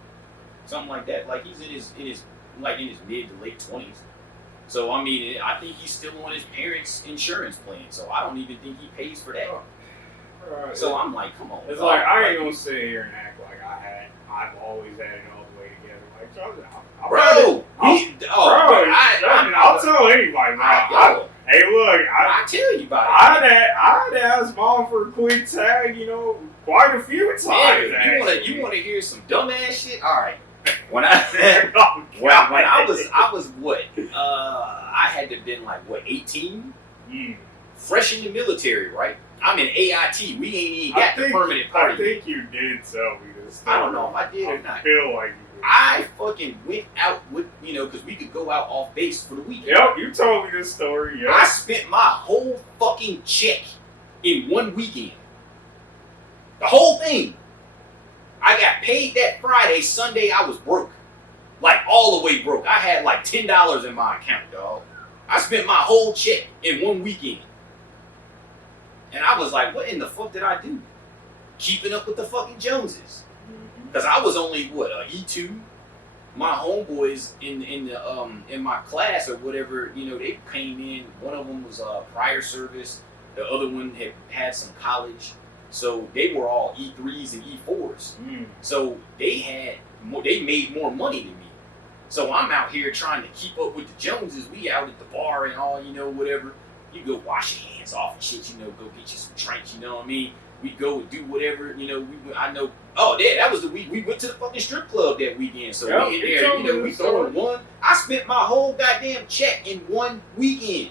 something like that. Like he's in his mid to late 20s. So I mean, I think he's still on his parents' insurance plan. So I don't even think he pays for that. Right. So I'm like, come on. It's like I ain't gonna sit here and act like I've always had it all the way together. Like, I'll tell anybody, bro. Hey, look, I tell you about it. I'd ask mom for a quick tag, quite a few times. Man, you want to hear some dumbass shit? All right. When I was what? I had to have been like what, 18? Fresh in the military, right? I'm in AIT. We ain't even got the permanent party. I think you did tell me this. I don't know if I did or not. I feel like you I fucking went out with, because we could go out off base for the weekend. Yep, you told me this story. Yep. I spent my whole fucking check in one weekend. The whole thing. I got paid that Friday. Sunday, I was broke. Like, all the way broke. I had like $10 in my account, dog. I spent my whole check in one weekend. And I was like, what in the fuck did I do? Keeping up with the fucking Joneses. Because I was only, E2? My homeboys in my class or whatever, they came in. One of them was prior service. The other one had some college. So they were all E3s and E4s. So they made more money than me. So I'm out here trying to keep up with the Joneses. We out at the bar and all, whatever. You go wash your hands off and shit, go get you some drinks, you know what I mean? We go and do whatever, I know. Oh, yeah, that was the week. We went to the fucking strip club that weekend. So we in there, we throwing one. I spent my whole goddamn check in one weekend.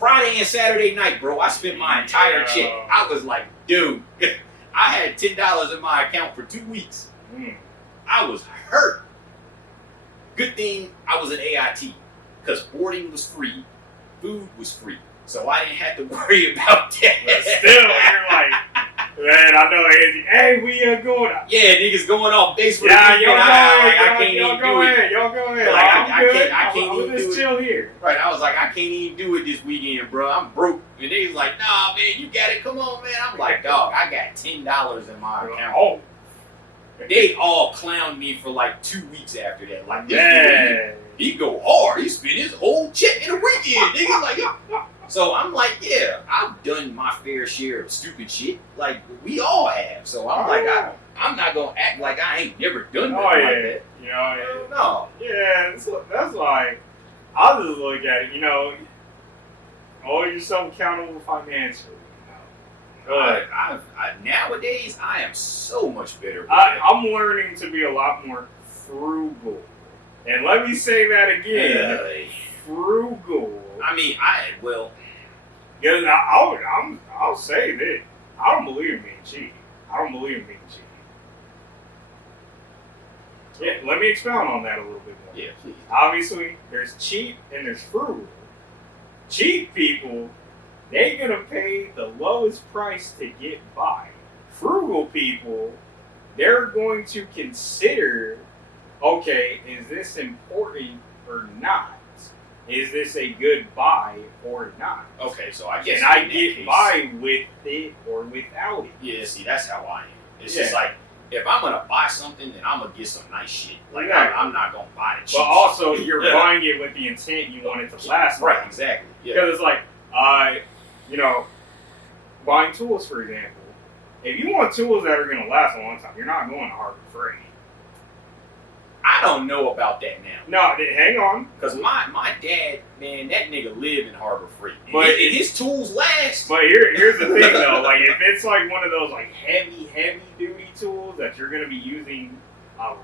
Friday and Saturday night, bro, I spent my entire check. I was like, dude, I had $10 in my account for 2 weeks. I was hurt. Good thing I was an AIT, because boarding was free, food was free, so I didn't have to worry about that. But still, you're like, man, I know, hey, we going out. Yeah, niggas going off base for yeah, the weekend. I can't even do it. Y'all go ahead. Like, I can't even do it. Chill here. Right, I was like, I can't even do it this weekend, bro. I'm broke. And they was like, nah, man, you got it. Come on, man. I'm like, dog, I got $10 in my account. Oh. They all clowned me for like 2 weeks after that. Like, this man, he go hard. He spent his whole check in a weekend, nigga. Like, so I'm like, yeah, I've done my fair share of stupid shit. Like, we all have. So I'm like, I'm not gonna act like I ain't never done nothing like that. No. Yeah, that's like, I'll just look at it, hold yourself accountable financially. Nowadays, I am so much better with I'm learning to be a lot more frugal. And let me say that again. Frugal. I mean, Because I'll say this. I don't believe in being cheap. Yeah, let me expound on that a little bit more. Yeah, please. Obviously, there's cheap and there's frugal. Cheap people, they're going to pay the lowest price to get by. Frugal people, they're going to consider, okay, is this important or not? Is this a good buy or not? Okay, so I guess can I get by with it or without it? Yeah, see, that's how I am. It's just like, if I'm gonna buy something, then I'm gonna get some nice shit. Like, I'm not gonna buy the cheap. But also, you're buying it with the intent you want it to last. Right, exactly. Yeah. Because it's like, buying tools, for example. If you want tools that are gonna last a long time, you're not going to Harbor Freight. I don't know about that now. No, hang on. Because my dad, man, that nigga live in Harbor Freight. But and his tools last. But here's the thing, though. Like, if it's like one of those like heavy duty tools that you're gonna be using a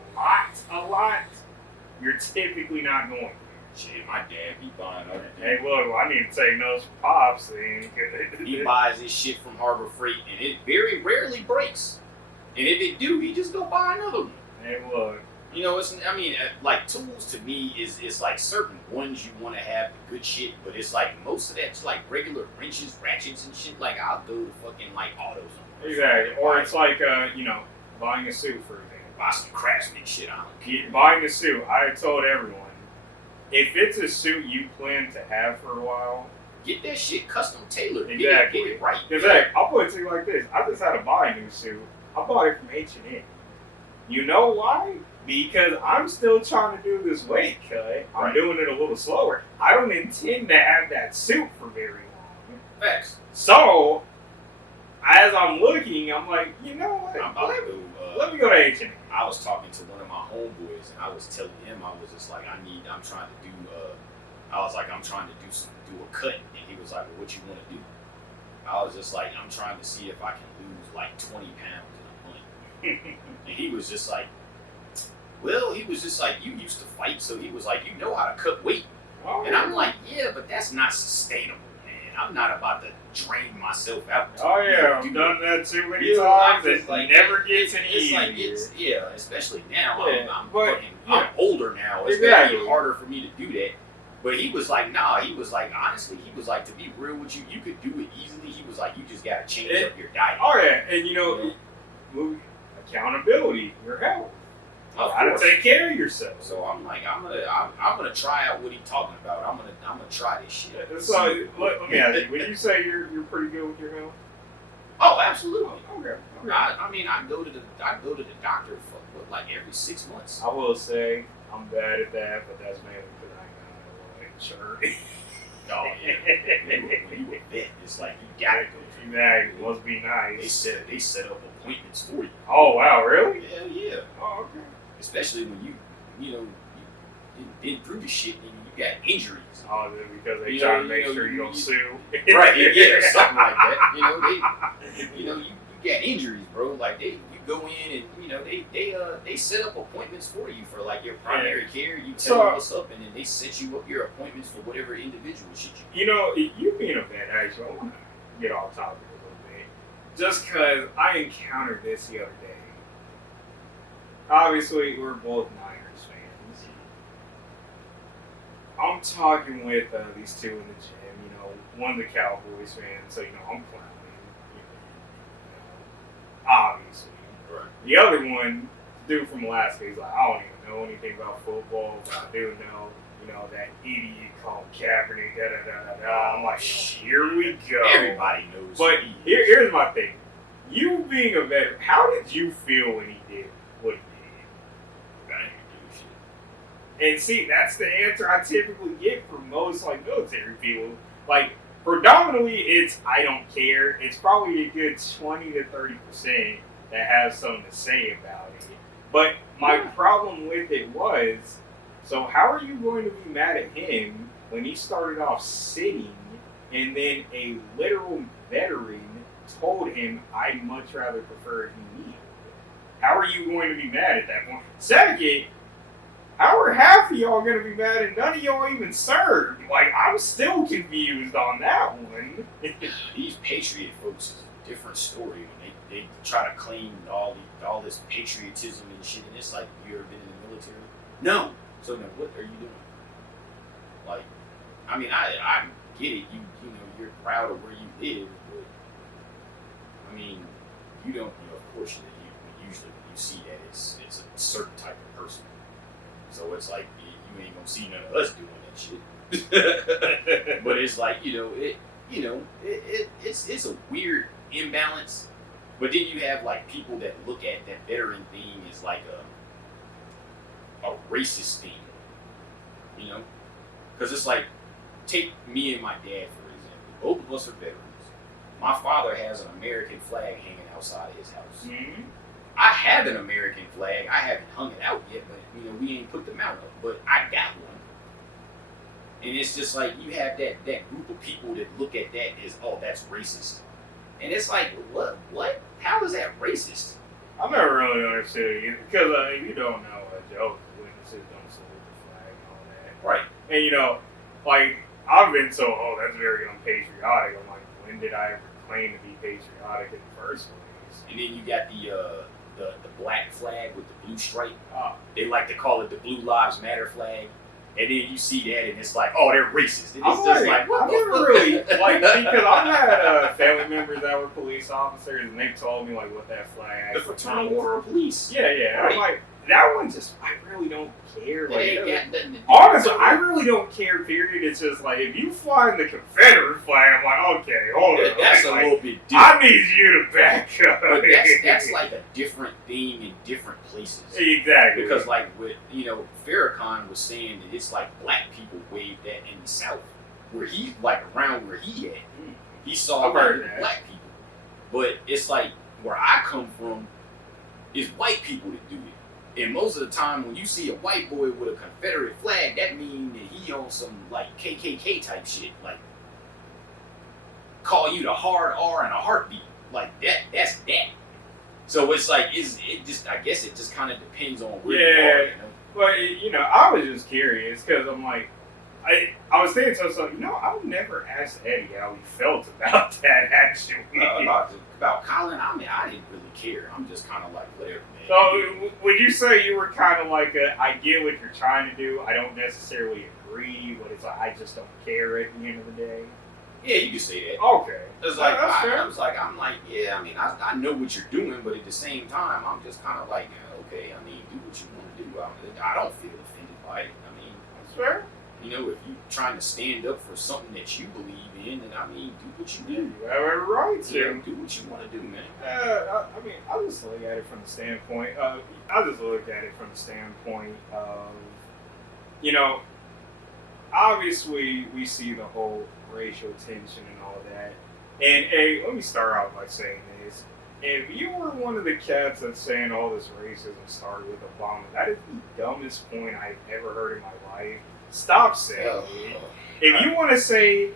lot, you're typically not going. Shit, my dad be buying everything. Hey, look, I need to take notes for Pops. Then. He buys his shit from Harbor Freight, and it very rarely breaks. And if it do, he just go buy another one. Hey, look. Like, tools to me is like certain ones you want to have the good shit, but it's like most of that's like regular wrenches, ratchets, and shit. Like, I'll go to fucking like AutoZone. Exactly. Or it's like, buying a suit, for example. Buy some Craftsman shit. I don't care. Buying a suit, I told everyone, if it's a suit you plan to have for a while, get that shit custom tailored. Exactly. Get it right. Exactly. I'll put it to you like this. I just had to buy a new suit. I bought it from H&M. You know why? Because I'm still trying to do this weight cut. I'm doing it a little slower. I don't intend to have that suit for very long. Facts. So, as I'm looking, I'm like, you know what? I'm about to go. Let me go to H&M. I was talking to one of my homeboys, and I was telling him, I was just like, I'm trying to do a cut, and he was like, well, what you want to do? I was just like, I'm trying to see if I can lose like 20 pounds in a month. And he was just like, you used to fight, so he was like, you know how to cut weight. Oh, and I'm like, yeah, but that's not sustainable, man. I'm not about to drain myself out. Oh yeah, I've done that too many You know, times. I'm It just like, never gets any It's like easier. yeah, especially now. Yeah, I'm older now. It's Exactly. gonna be harder for me to do that. But he was like, nah. He was like, honestly, he was like, to be real with you, you could do it easily. He was like, you just gotta change up your diet. Oh yeah, and accountability, your health. Of How to course. take care of yourself. So I'm like, I'm gonna try out what he's talking about. I'm gonna try this shit. So let me ask you: when you say you're pretty good with your health? Oh, absolutely. Okay. I mean, I go to the doctor for like every 6 months. I will say I'm bad at that, but that's mainly because I ain't got no insurance. Oh yeah. When you a vet, it's like you gotta go. Exactly. Must be nice. They set up appointments for you. Oh wow, really? Hell yeah. Oh okay. Especially when you been through the shit and you got injuries. Oh, because they You try know, to make you know, sure you don't sue. Right, yeah, something like that. You got injuries, bro. Like you go in and they set up appointments for you for like your primary care. You tell them what's up, and then they set you up your appointments for whatever individual shit you. You being a vet, actually, I want to get off topic a little bit, just because I encountered this the other day. Obviously, we're both Niners fans. I'm talking with these two in the gym. One's a Cowboys fan, so I'm clowning. Obviously. Right. The other one, dude from Alaska, he's like, I don't even know anything about football, but I do know, that idiot called Kaepernick. Da da da da da. I'm like, here we go. Everybody knows. But here's my thing. You being a veteran, how did you feel when he did what he did? And see, that's the answer I typically get from most military people. Predominantly, it's I don't care. It's probably a good 20 to 30% that have something to say about it. But my problem with it was, so how are you going to be mad at him when he started off sitting, and then a literal veteran told him, I'd much rather prefer he kneel? How are you going to be mad at that point? Second, how are half of y'all going to be mad and none of y'all even served? I'm still confused on that one. These patriot folks is a different story. When they try to claim all this patriotism and shit, and it's like, you ever been in the military? No. So now, what are you doing? I get it. You're proud of where you live, but you don't. Of course, usually when you see that, it's a certain type of person. So it's like you ain't gonna see none of us doing that shit. But it's like it's a weird imbalance. But then you have people that look at that veteran thing as like a racist thing, because it's like, take me and my dad for example. Both of us are veterans. My father has an American flag hanging outside his house. Mm-hmm. I have an American flag. I haven't hung it out yet, but we ain't put them out. But I got one. And it's just like you have that group of people that look at that as, oh, that's racist. And it's like, what? How is that racist? I've never really understood it because you don't know Jehovah's Witnesses don't salute the flag and all that. Right. And I've been so, that's very unpatriotic. I'm like, when did I ever claim to be patriotic in the first place? And then you got the black flag with the blue stripe. They like to call it the Blue Lives Matter flag. And then you see that, and it's like, oh, they're racist. And it's just like, what I the never fuck? really because I've had family members that were police officers, and they've told me what that flag The actually Fraternal means. Order of Police. Yeah. Right. I'm like, that one just, I really don't care. It ain't got nothing to do Honestly, with I really don't care, period. It's just if you fly in the Confederate flag, I'm like, okay, hold on. That's a little bit different. I need you to back up. But that's like a different thing in different places. Exactly. Because with Farrakhan was saying that it's like black people waved that in the South, where he's around where he at. He saw I've heard black that. people. But it's like where I come from is white people that do it. And most of the time when you see a white boy with a Confederate flag, that means that he on some KKK type shit. Call you the hard R in a heartbeat. That's that. So it's I guess it just kind of depends on where you are. But I was just curious because I'm like, I was thinking to myself, I've never asked Eddie how he felt about that actually. About Colin, I mean, I didn't really care. I'm just kind of like whatever, man. So would you say you were kind of like I get what you're trying to do. I don't necessarily agree, but it's like I just don't care at the end of the day. Yeah, you could say that. Okay, It's like that's fair. I'm like, yeah. I mean, I know what you're doing, but at the same time, I'm just kind of like, okay. I mean, do what you want to do. I don't feel offended by it. I mean, That's fair. if you're trying to stand up for something that you believe in, then I mean, do what you do. You have every right to. Yeah, do what you want to do, man. I mean, I just look at it from the standpoint. Of, obviously we see the whole racial tension and all of that. And hey, let me start out by saying this: if you were one of the cats that's saying all this racism started with Obama, that is the dumbest point I've ever heard in my life. Stop saying it. If you want to say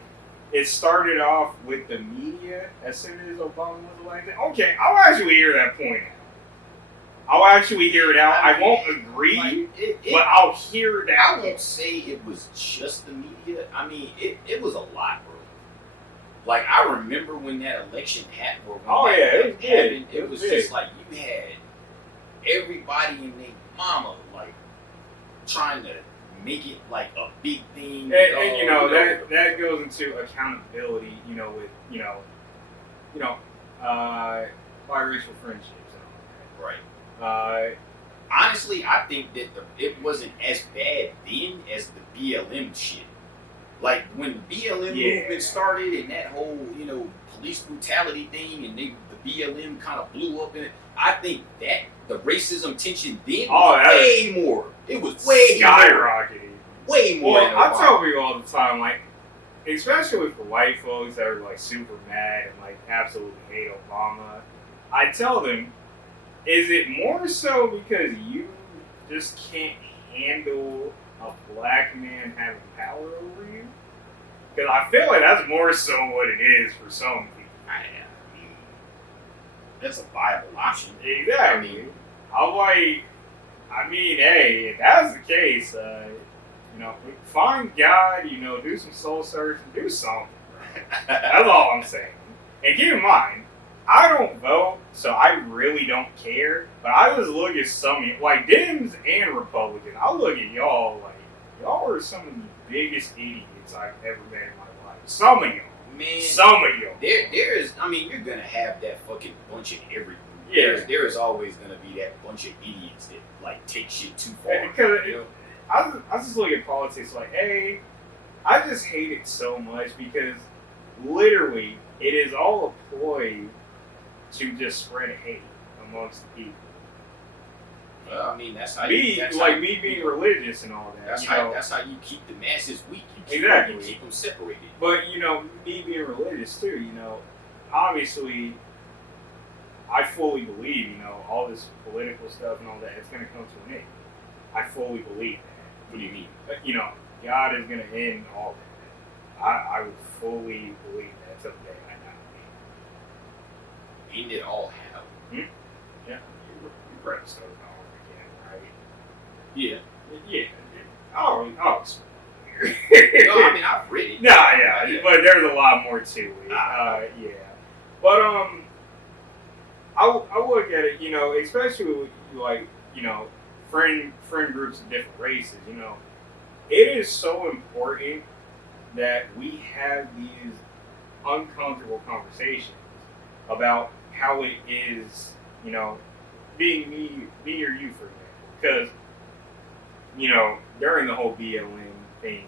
it started off with the media as soon as Obama was elected, okay, I'll actually hear that point out. I'll actually hear it out. I won't agree, but I'll hear it out. I won't say it was just the media. I mean, it was a lot, bro. Like, I remember when that election happened. It was just like you had everybody and their mama, like, trying to make it like a big thing. And that goes into accountability, with, biracial friendships and all that. Right. Honestly, I think that it wasn't as bad then as the BLM shit. Like, when the BLM movement started and that whole, police brutality thing and the BLM kind of blew up in it, I think that the racism tension then was way more. It was way skyrocketed. Way more. Well, I tell people all the time, like, especially for white folks that are like super mad and like absolutely hate Obama, I tell them, is it more so because you just can't handle a black man having power over you? Because I feel like that's more so what it is for some people. I mean, that's a viable option. Exactly. Hey, if that's the case, find God, do some soul searching, do something. That's all I'm saying. And keep in mind, I don't vote, so I really don't care. But I just look at like Dems and Republicans. I look at y'all like y'all are some of the biggest idiots I've ever met in my life. Some of y'all. Man, some of y'all. There is. I mean, you're gonna have that fucking bunch of everything. Yeah. There is always gonna be that bunch of idiots that like take shit too far. Because I just look at politics like, hey, I just hate it so much because literally it is all a ploy to just spread hate amongst the people. Well, I mean, that's how me being religious and all that. That's how you keep the masses weak. You keep them separated. But me being religious too. Obviously, I fully believe all this political stuff and all that. It's going to come to an end. I fully believe that. What do you mean? God is going to end all that. I would fully believe that till the day I die. End it all how? Yeah, you read the story over again, right? Yeah. Yeah. Oh, no, I mean, I've read it. Yeah, but there's a lot more to it. Yeah. But, I look at it, especially with, friend groups of different races, it is so important that we have these uncomfortable conversations about how it is, being me or you, for example. Because, during the whole BLM thing,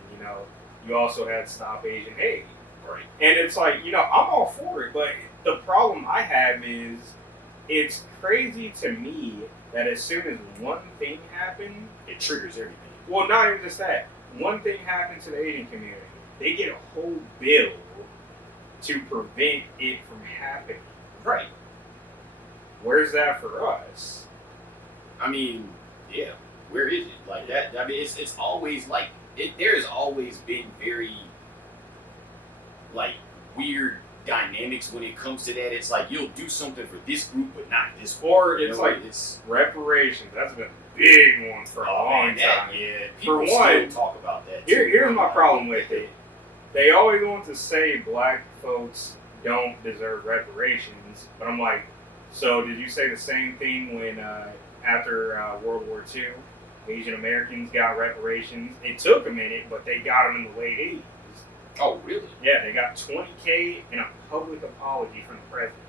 you also had Stop Asian Hate. Right. And it's like, I'm all for it, but the problem I have is it's crazy to me that as soon as one thing happened, it triggers everything. Well, not even just that. One thing happened to the Asian community. They get a whole bill to prevent it from happening. Right. Where's that for us? I mean, yeah. Where is it? Like that? I mean, it's always like there has always been very like weird dynamics when it comes to that. It's like you'll do something for this group, but not this one. Or You it's know, like it's reparations. That's been a big one for a long time. Yeah, For people one, still talk about that. Here's my problem with it. They always want to say black folks don't deserve reparations, but I'm like, so did you say the same thing when after World War II, Asian Americans got reparations? It took a minute, but they got them in the late 80s. Oh, really? Yeah, they got $20K and a public apology from the president.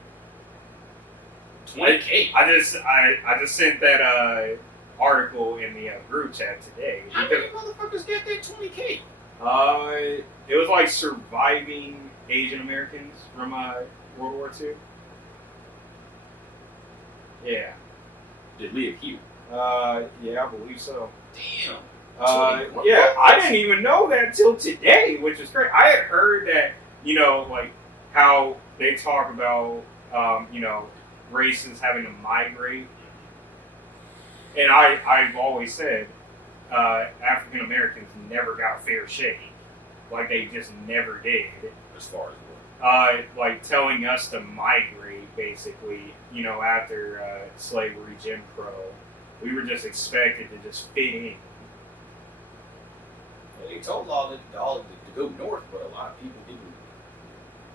$20K. I just sent that article in the group chat today. How many motherfuckers get that $20K? It was like surviving Asian Americans from World War II. Yeah. Did live here? Yeah, I believe so. Damn. Yeah, I didn't even know that till today, which is great. I had heard that, like how they talk about, races having to migrate. And I've always said African Americans never got a fair shake. Like, they just never did. As far as what? Like, telling us to migrate, basically, after slavery, Jim Crow. We were just expected to just fit in. They told all to go north, but a lot of people didn't.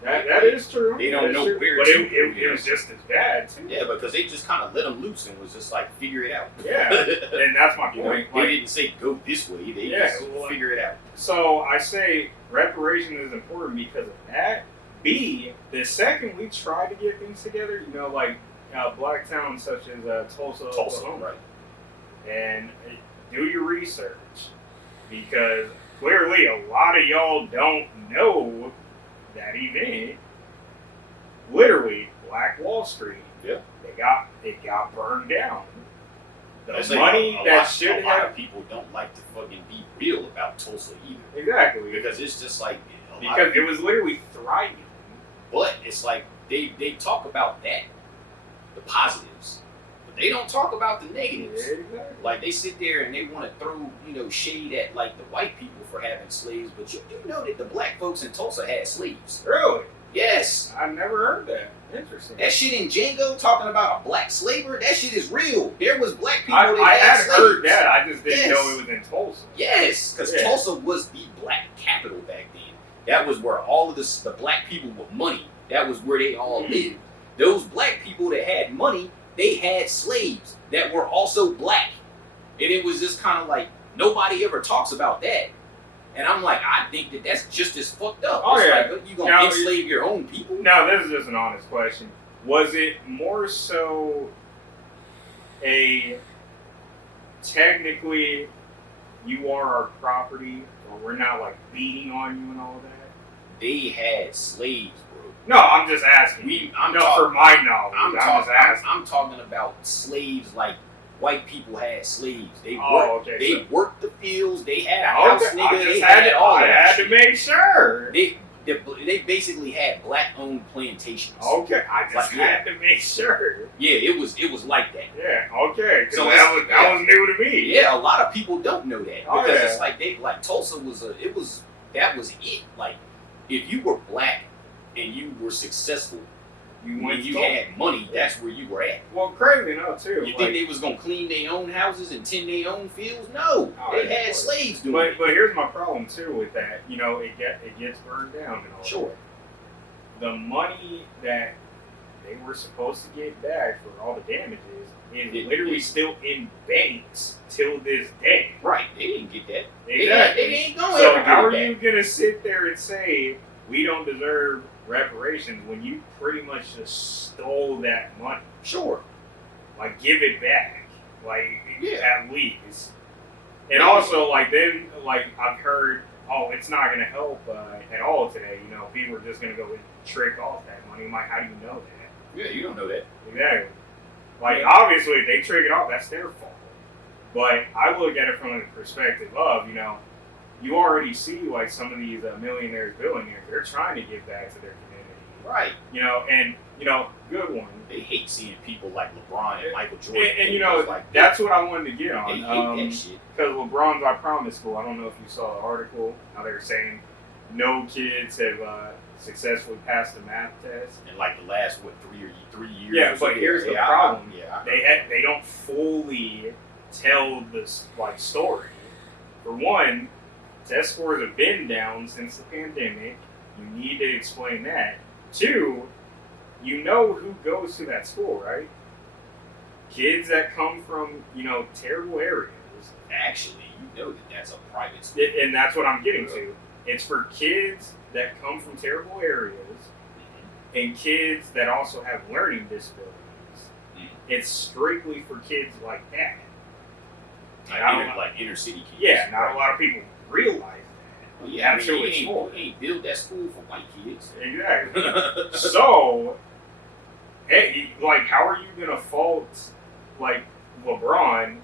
That is true. They don't know where but to. it was just as bad, too. Yeah, because they just kind of let them loose and was just like, figure it out. Yeah, and that's my point. They didn't say go this way. They just figure it out. So I say reparation is important because of that. B, the second we try to get things together, like black towns such as Tulsa, Oklahoma, right? And do your research, because clearly a lot of y'all don't know that event. Literally, Black Wall Street. Yeah. It got burned down. The It's money like that should a lot have. of people don't like to fucking be real about Tulsa either. Exactly. Because it's just like Because it was literally thriving. But it's like they talk about that, the positives, but they don't talk about the negatives. Exactly. Like, they sit there and they want to throw shade at like the white people for having slaves, but you do know that the black folks in Tulsa had slaves. Really? Yes. I never heard that. Interesting. That shit in Django talking about a black slaver, that shit is real. There was black people I that had had slaves. heard that. I just didn't Yes. know it was in Tulsa. Yes, because Yeah. Tulsa was the black capital back then. That was where all of the black people with money, that was where they all lived. Those black people that had money, they had slaves that were also black. And it was just kind of like, nobody ever talks about that. And I'm like, I think that that's just as fucked up. Oh, it's yeah. like, you going to enslave your own people? Now, this is just an honest question. Was it more so a technically you are our property, or we're not like beating on you and all that? They had slaves, bro. No, I'm just asking. For my knowledge, I'm talking about slaves like white people had slaves. They worked the fields. They had a house, nigga. They had all that. I had to make sure. They basically had black-owned plantations. Okay, I just had to make sure. Yeah, it was like that. Yeah, okay. So that was new to me. Yeah, a lot of people don't know that Oh, because yeah. it's like Tulsa that was it. Like, if you were black and you were successful, when you had money, that's where you were at. Well, crazy enough too. You think they was gonna clean their own houses and tend their own fields? No, they had slaves doing it. But here's my problem too with that. It gets burned down and all. Sure. That. The money that they were supposed to get back for all the damages is literally still in banks till this day. Right. They didn't get that. Exactly. They ain't gonna So ever how get are it you gonna sit there and say we don't deserve reparations when you pretty much just stole that money? Sure. Like, give it back. Like, Yeah. at least. And also, like, I've heard, it's not going to help at all today. People are just going to go and trick off that money. I'm like, how do you know that? Yeah, you don't know that. Exactly. Like, obviously, if they trick it off, that's their fault. But I look at it from the perspective of, you already see, like, some of these millionaires, billionaires, they're trying to give back to their community. Right. Good one. They hate seeing people like LeBron and Michael Jordan. And that's what I wanted to get on. They hate that shit. Because LeBron's I Promise School, I don't know if you saw the article, how they were saying, no kids have successfully passed the math test. In like the last 3 years. Yeah, or so. but here's the Yeah, problem. Yeah, They don't fully tell this like story. For one, test scores have been down since the pandemic. You need to explain that. Two, you know who goes to that school, right? Kids that come from, terrible areas. actually, you know that's a private school. And that's what I'm getting to. It's for kids that come from terrible areas and kids that also have learning disabilities. It's strictly for kids like that. Like inner city kids. Yeah, not a lot of people realize that. Well, yeah, I'm sure it's you for. ain't build that school for white kids. Exactly. So, like, how are you gonna fault like LeBron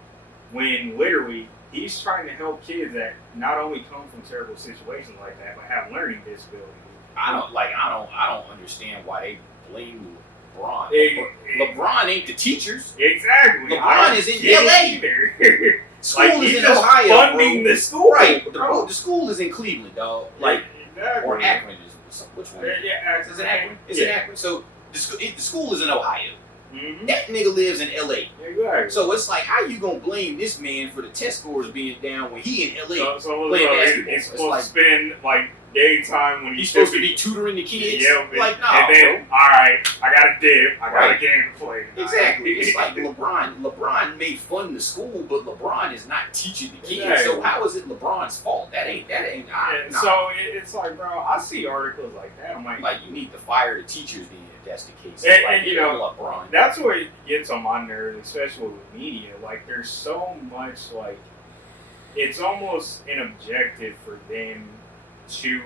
when literally he's trying to help kids that not only come from terrible situations like that, but have learning disabilities? I don't understand why they blame LeBron. It- LeBron ain't the teachers. Exactly. LeBron is in LA. Either. School Like, is he's in just Ohio, funding bro. the school, Right. bro. The school is in Cleveland, dog. Like, exactly. or Akron is which one? Yeah, Is it Akron? It's in Akron. So the school is in Ohio. Mm-hmm. That nigga lives in LA. Exactly. So it's like, how you gonna blame this man for the test scores being down when he in LA? So playing he's basketball. It's supposed like- to spend like daytime when He's supposed to be tutoring the kids. Yeah, Like, nah, and then, bro. all right, I got a dip. I got Right. a game to play. Exactly. It's like LeBron. LeBron may fund the school, but LeBron is not teaching the kids. Exactly. So how is it LeBron's fault? That ain't. Yeah, Nah. so it's like, bro, I see articles like that. I'm like, Like, you need to fire the teachers then if that's the case. And- Like, and, you you're know, LeBron. that's what gets on my nerves, especially with media. Like, there's so much, like, it's almost an objective for them to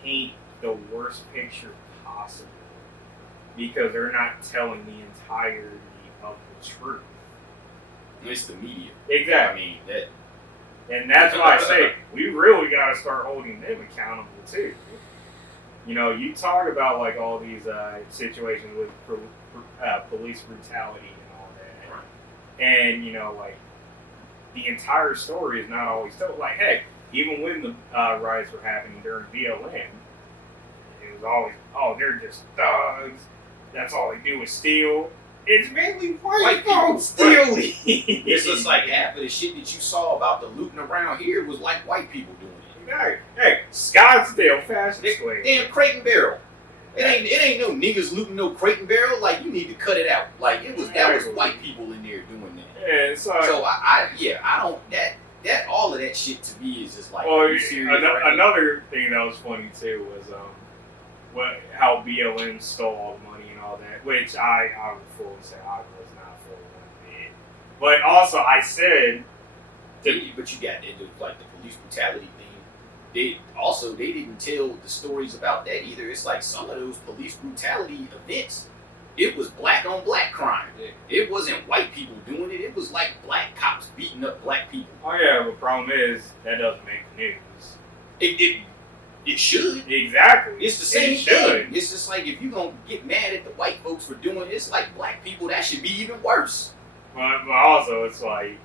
paint the worst picture possible because they're not telling the entirety of the truth. It's the media. Exactly. I mean that. And that's why I say we really got to start holding them accountable too. You talk about like all these situations with police brutality and all that, Right. and like the entire story is not always told. Like, hey, even when the riots were happening during BLM, it was always, oh, they're just thugs. That's all they do is steal. It's mainly white people, folks stealing. It's just like half of the shit that you saw about the looting around here was like white people doing it. Hey, Scottsdale Fashion Square. Damn Crate and Barrel. It ain't no niggas looting no Crate and Barrel. Like, you need to cut it out. Like, that was white people in there doing that. Yeah, so I don't that all of that shit to me is just like, well, are you serious right now? another thing that was funny too was how BLM stole all the money and all that, which I would fully say I was not for one bit. But also I said, But you got into like the police brutality thing. They didn't tell the stories about that either. It's like some of those police brutality events, it was black on black crime. It wasn't white people doing it. It was like black cops beating up black people. oh yeah, the problem is that doesn't make the news. It should. Exactly. It's the same It should. thing. It's just like if you gonna get mad at the white folks for doing it, it's like black people, that should be even worse. But also it's like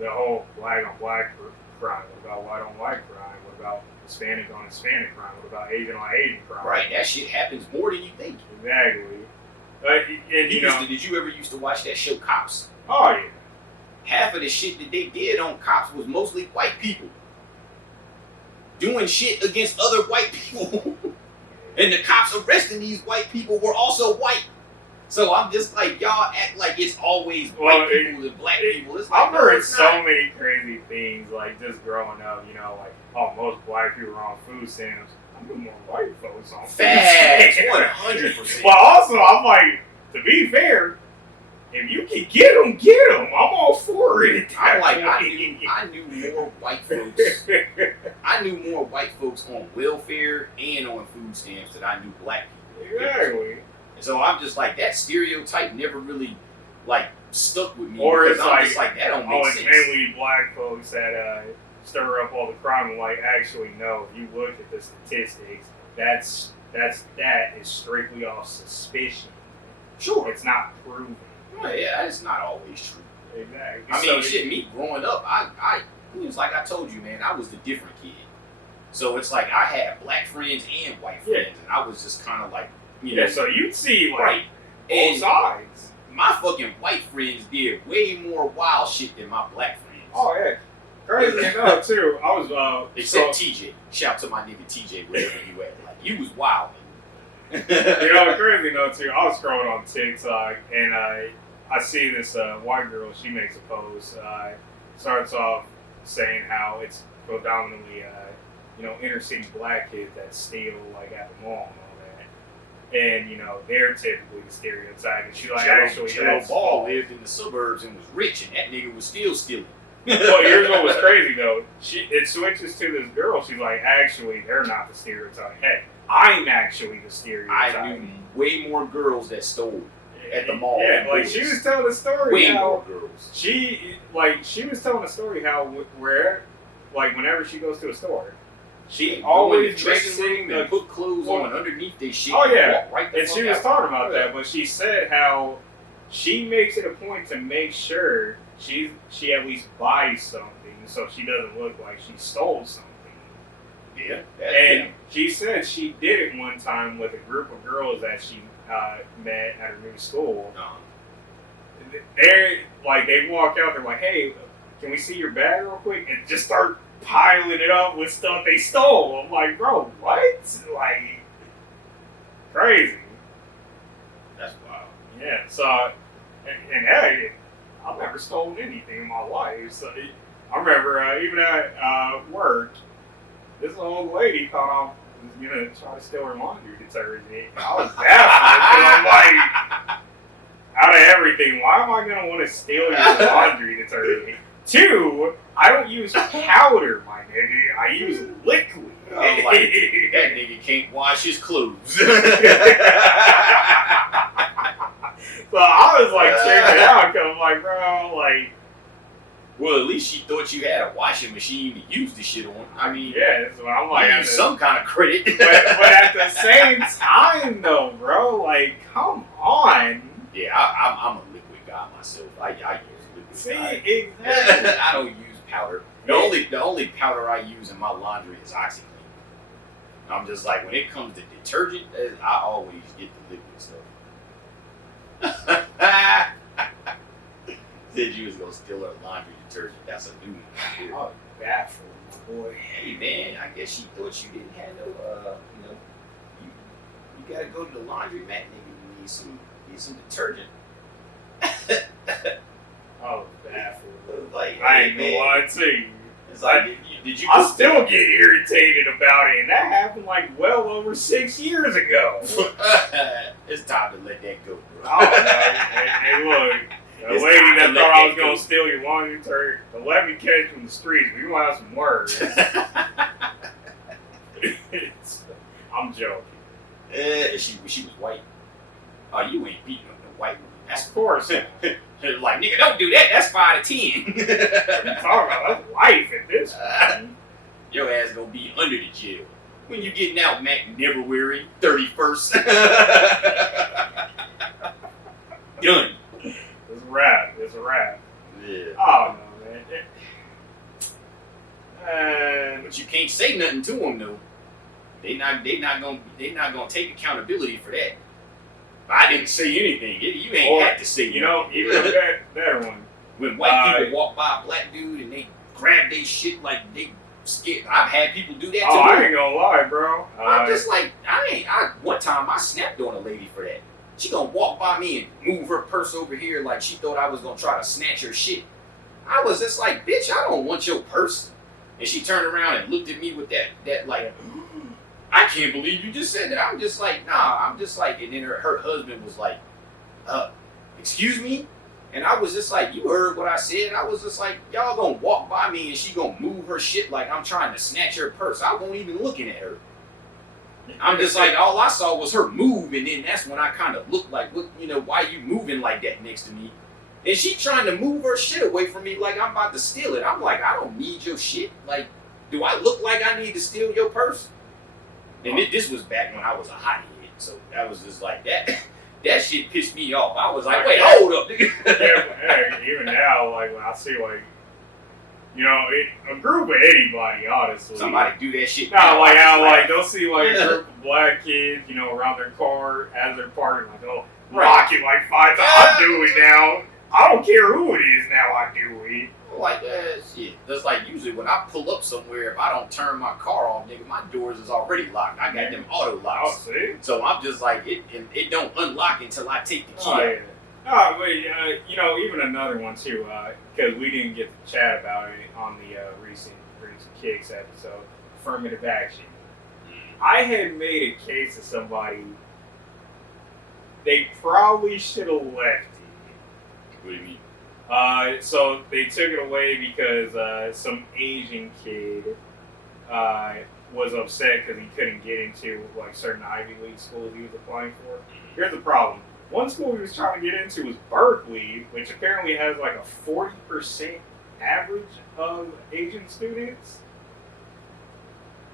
the whole black on black crime. What about white on white crime? What about Hispanic on Hispanic crime? What about Asian on Asian crime? Right, that shit happens more than you think. Exactly. And Did you ever used to watch that show Cops? oh yeah. Half of the shit that they did on Cops was mostly white people doing shit against other white people. And the cops arresting these white people were also white. So I'm just like, y'all act like it's always white people and black people. It's like, I've heard it's so not. many crazy things, like just growing up, like, oh, most black people are on food stamps. I knew more white folks on food Facts, stamps. 100%. But also, I'm like, to be fair, if you can get them, I'm all for it. I'm like, I knew more white folks. I knew more white folks on welfare and on food stamps than I knew black people. Exactly. So I'm just like, that stereotype never really like stuck with me. Or because it's I'm like, just like, that don't make oh, it's sense. mainly black folks that stir up all the crime. And like, actually, no. If you look at the statistics, that is strictly off suspicion. Sure. It's not proven. Well, yeah, that's not always true. Exactly. I mean, shit, me growing up, it was like I told you, man, I was the different kid. So it's like I had black friends and white friends, and I was just kind of like, you know. So you'd see like Right. both And sides. my fucking white friends did way more wild shit than my black friends. Oh yeah, crazy enough too. I was Except TJ. Shout out to my nigga TJ, wherever you at. Like, you was wild. you know, crazy enough too. I was scrolling on TikTok and I see this white girl. She makes a post. Starts off saying how it's predominantly inner city black kids that steal like at the mall and all that. And you know they're typically the stereotype. And she like Jello Ball lived in the suburbs and was rich, and that nigga was still stealing. Well, here's what was crazy though. It switches to this girl. She's like, actually, they're not the stereotype. Hey, I'm actually the stereotype. I knew way more girls that stole at the mall. Yeah, like she was telling the story. Way how more girls. She was telling the story how whenever she goes to a store, she always dressing room and put clothes on underneath their shit. Oh yeah, right and she was talking about that, but she said how she makes it a point to make sure she at least buys something, so she doesn't look like she stole something. Yeah, and she said she did it one time with a group of girls that she met at her new school. They're like, they walk out, they're like, hey, can we see your bag real quick? And just start piling it up with stuff they stole. I'm like, bro, what? Like, crazy. That's wild. Yeah, so, and hey, I've never stolen anything in my life. So I remember even at work, this old lady caught off, try to steal her laundry detergent. I was baffled because I'm like, out of everything, why am I going to want to steal your laundry detergent? 2, I don't use powder, my nigga. I use liquid. I'm like, that nigga can't wash his clothes. So I was like checking it out because I'm like, bro, like. Well, at least she thought you had a washing machine to use the shit on. I mean, yeah, that's what I'm like. I need some kind of credit. but at the same time, though, bro, like, come on. Yeah, I'm a liquid guy myself. I use liquid. See, exactly. I don't use powder. The only powder I use in my laundry is OxyClean. I'm just like, when it comes to detergent, I always get the liquid stuff. Said you was gonna steal her laundry detergent. That's a new one. Oh, baffled, my boy. Hey man, I guess she thought you didn't have no, you gotta go to the laundromat, nigga. You need some detergent. Oh, baffled. Like, I ain't gonna lie to you. It's like, did you? I still get irritated about it, and that happened like well over 6 years ago. It's time to let that go, bro. Oh, no. Hey, look. The lady that thought I was going to steal your laundry detergent, let me catch you in the streets. We want to have some words. I'm joking. She was white. Oh, you ain't beating up no white woman. That's of course. Like, nigga, don't do that. That's 5 to 10. What are you talking about? That's life at this point. Your ass gonna be under the jail. When you getting out, Mac, February 31st. Done. It's a wrap. Yeah. Oh, no, man. But you can't say nothing to them, though. They not gonna take accountability for that. I didn't say anything. You ain't had to say. Even a better one. When white people walk by a black dude and they grab their shit like they scared. I've had people do that to me. I ain't gonna lie, bro. I'm just like, one time I snapped on a lady for that. She gonna walk by me and move her purse over here like she thought I was gonna try to snatch her shit. I was just like, bitch, I don't want your purse. And she turned around and looked at me with that like, I can't believe you just said that. I'm just like, nah, I'm just like, and then her husband was like, excuse me? And I was just like, you heard what I said. And I was just like, y'all gonna walk by me and she gonna move her shit like I'm trying to snatch her purse. I won't even looking at her. I'm just like, all I saw was her move, and then that's when I kind of looked like, what, why you moving like that next to me? And she trying to move her shit away from me like I'm about to steal it. I'm like, I don't need your shit. Like, do I look like I need to steal your purse? And this was back when I was a hothead, so that was just like that. That shit pissed me off. I was like, wait, hold up, nigga. Yeah, even now, like when I see like a group of anybody, honestly. Somebody do that shit. Nah, now, like I just how laugh. they'll see a group of black kids, around their car as they're parking, Right. rock it like 5 times. I do it now. I don't care who it is now. I do it. Like shit. That's like usually when I pull up somewhere, if I don't turn my car off, nigga, my doors is already locked. I got them auto I'll locks. see. So I'm just like it don't unlock until I take the key. Oh, out. yeah. But even another one too, because we didn't get to chat about it on the recent Kicks episode, affirmative action. I had made a case to somebody. They probably should have left it. What do you mean? So they took it away because some Asian kid was upset because he couldn't get into certain Ivy League schools he was applying for. Here's the problem. One school he was trying to get into was Berkeley, which apparently has a 40% average of Asian students.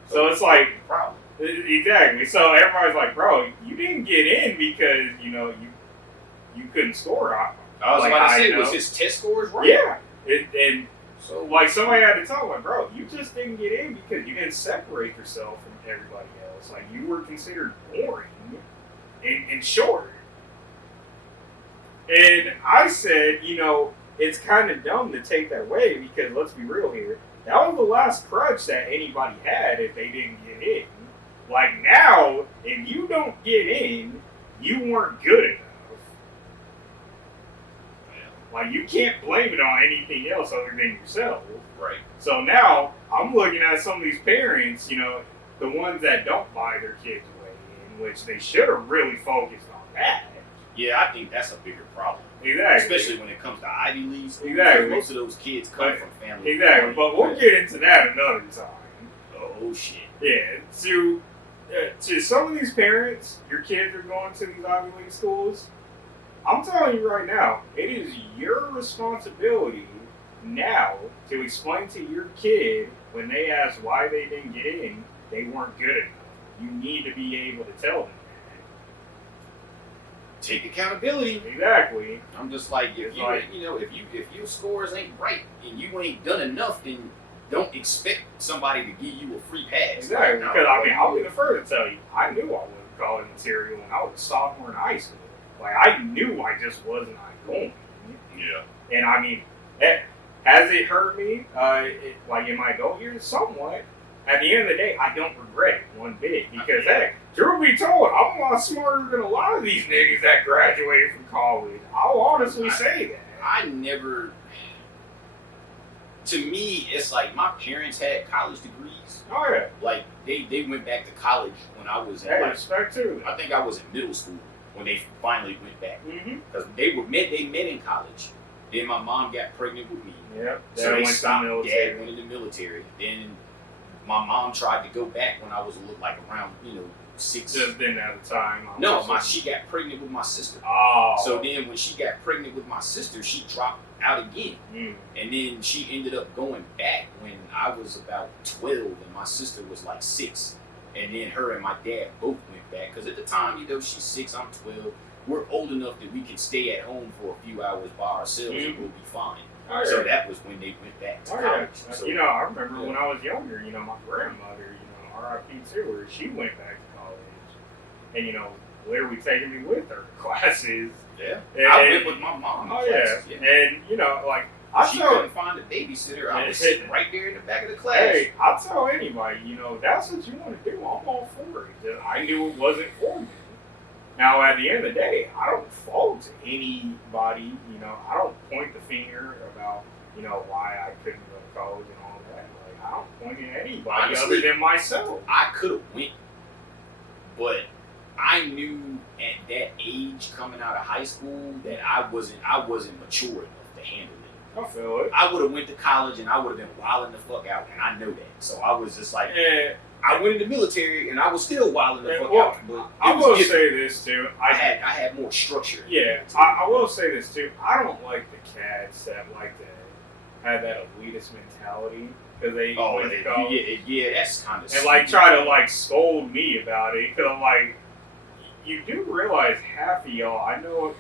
So it's problem. exactly. So everybody's like, bro, you didn't get in because you couldn't score. I was about to say, was his test scores right? Yeah, and So somebody had to tell him, bro, you just didn't get in because you didn't separate yourself from everybody else. You were considered boring and short. And I said, it's kind of dumb to take that way because let's be real here. That was the last crutch that anybody had if they didn't get in. Now, if you don't get in, you weren't good enough. You can't blame it on anything else other than yourself. Right. So now, I'm looking at some of these parents, the ones that don't buy their kids way in, which they should have really focused on that. Yeah, I think that's a bigger problem. Exactly. Especially when it comes to Ivy League schools. Exactly. Most of those kids come from families. Exactly. But we'll get into that another time. Oh, shit. Yeah. To some of these parents, your kids are going to these Ivy League schools. I'm telling you right now, it is your responsibility now to explain to your kid when they ask why they didn't get in, they weren't good enough. You need to be able to tell them that. Take accountability. Exactly. I'm just like, if your scores ain't right and you ain't done enough, then don't expect somebody to give you a free pass. Exactly. Because I'll be the first to tell you, I knew I wasn't college material when I was a sophomore in high school. I knew I just wasn't going. Yeah. And has it hurt me? In my adult years, somewhat. At the end of the day, I don't regret it one bit because, hey, truth be told, I'm a lot smarter than a lot of these niggas that graduated from college. I'll honestly say that. I never. To me, it's like my parents had college degrees. Oh yeah. They went back to college when I was Hey, respect too. I think I was in middle school when they finally went back because Mm-hmm. they met in college. Then my mom got pregnant with me. Yep. So they stopped. Dad went in the military. Then my mom tried to go back when I was around 6. Just didn't have the time. She got pregnant with my sister. Oh. So then when she got pregnant with my sister, she dropped out again. Mm. And then she ended up going back when I was about 12 and my sister was 6. And then her and my dad both went back. Because at the time, she's 6, I'm 12. We're old enough that we can stay at home for a few hours by ourselves and we'll be fine. Oh, yeah. So that was when they went back to college. Yeah. So, I remember when I was younger, my grandmother, RIP too, she went back to college. And, literally taking me with her to classes. Yeah. And, I went with my mom. Oh, classes, yeah. And, she couldn't find a babysitter. I was sitting right there in the back of the class. Hey, I'll tell anybody, that's what you want to do. I'm all for it. I knew it wasn't for me. Now, at the end of the day, I don't fault anybody. I don't point the finger about, why I couldn't go to college and all that. I don't point at anybody Honestly, other than myself. I could have went, but I knew at that age coming out of high school that I wasn't mature enough to handle it. I feel it. I would have went to college and I would have been wilding the fuck out, and I know that. So I was just like, Yeah. I went in the military and I was still wilding the fuck well, out. But I will say this too. I had more structure. Yeah, I will say this too. I don't like the cats that like to have that elitist mentality because they that's kind of and try to scold me about it because you do realize half of y'all I know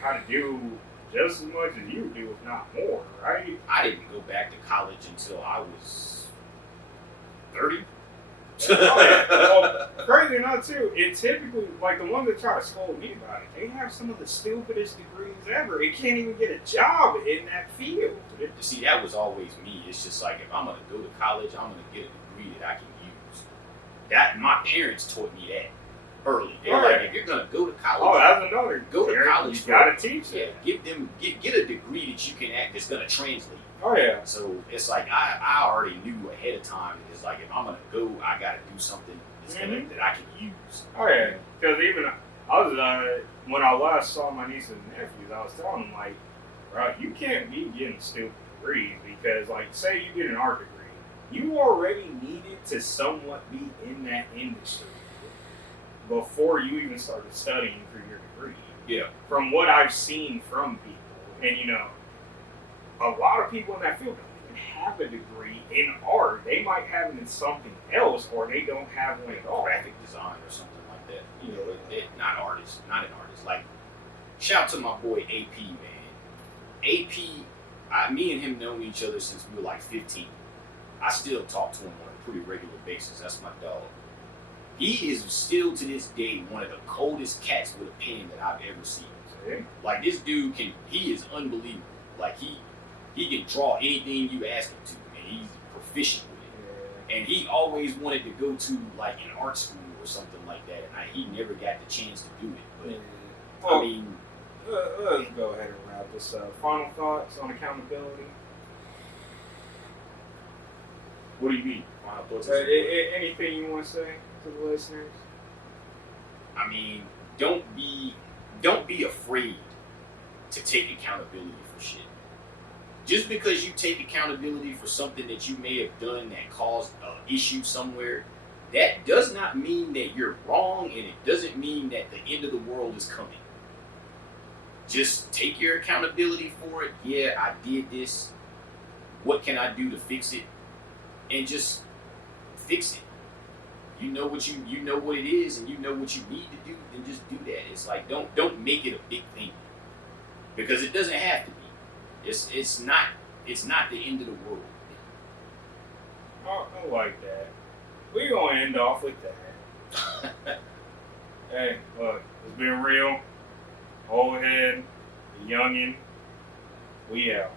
how to do just as much as you do, if not more, right? I didn't go back to college until I was 30. Oh, yeah. Well, crazy enough too, it typically, like the ones that try to scold me about it, they have some of the stupidest degrees ever. They can't even get a job in that field. See, that was always me. It's just like, if I'm gonna go to college, I'm gonna get a degree that I can use. That my parents taught me that early. They're like, if you're gonna go to college, oh, that's another. Go to college. You gotta teach it. Yeah, get a degree that you can act that's gonna translate. Oh yeah. So it's like I already knew ahead of time. It's like, if I'm gonna go, I gotta do something that's that I can use. Oh yeah, because even I was when I last saw my nieces and nephews, I was telling them like, bro, you can't be getting stupid degrees because, like, say you get an art degree, you already needed to somewhat be in that industry before you even started studying for your degree. Yeah. From what I've seen from people, and you know, a lot of people in that field don't even have a degree in art. They might have it in something else, or they don't have one at all. Graphic design or something like that. You know, not an artist. Like, shout out to my boy AP, man. AP, me and him known each other since we were like 15. I still talk to him on a pretty regular basis. That's my dog. He is still to this day one of the coldest cats with a pen that I've ever seen. Like, this dude he is unbelievable. Like, he can draw anything you ask him to, and he's proficient with it. And he always wanted to go to like an art school or something like that, and he never got the chance to do it. But I mean, let's go ahead and wrap this up. Final thoughts on accountability. What do you mean? Final thoughts? Anything you want to say to the listeners? I mean, don't be afraid to take accountability for shit. Just because you take accountability for something that you may have done that caused an issue somewhere, that does not mean that you're wrong, and it doesn't mean that the end of the world is coming. Just take your accountability for it. Yeah, I did this. What can I do to fix it? And just fix it. You know what it is, and you know what you need to do, then just do that. It's like, don't make it a big thing, because it doesn't have to be. It's not the end of the world. I like that. We're gonna end off with that. Hey, look, it's been real. Old head, the youngin', we out.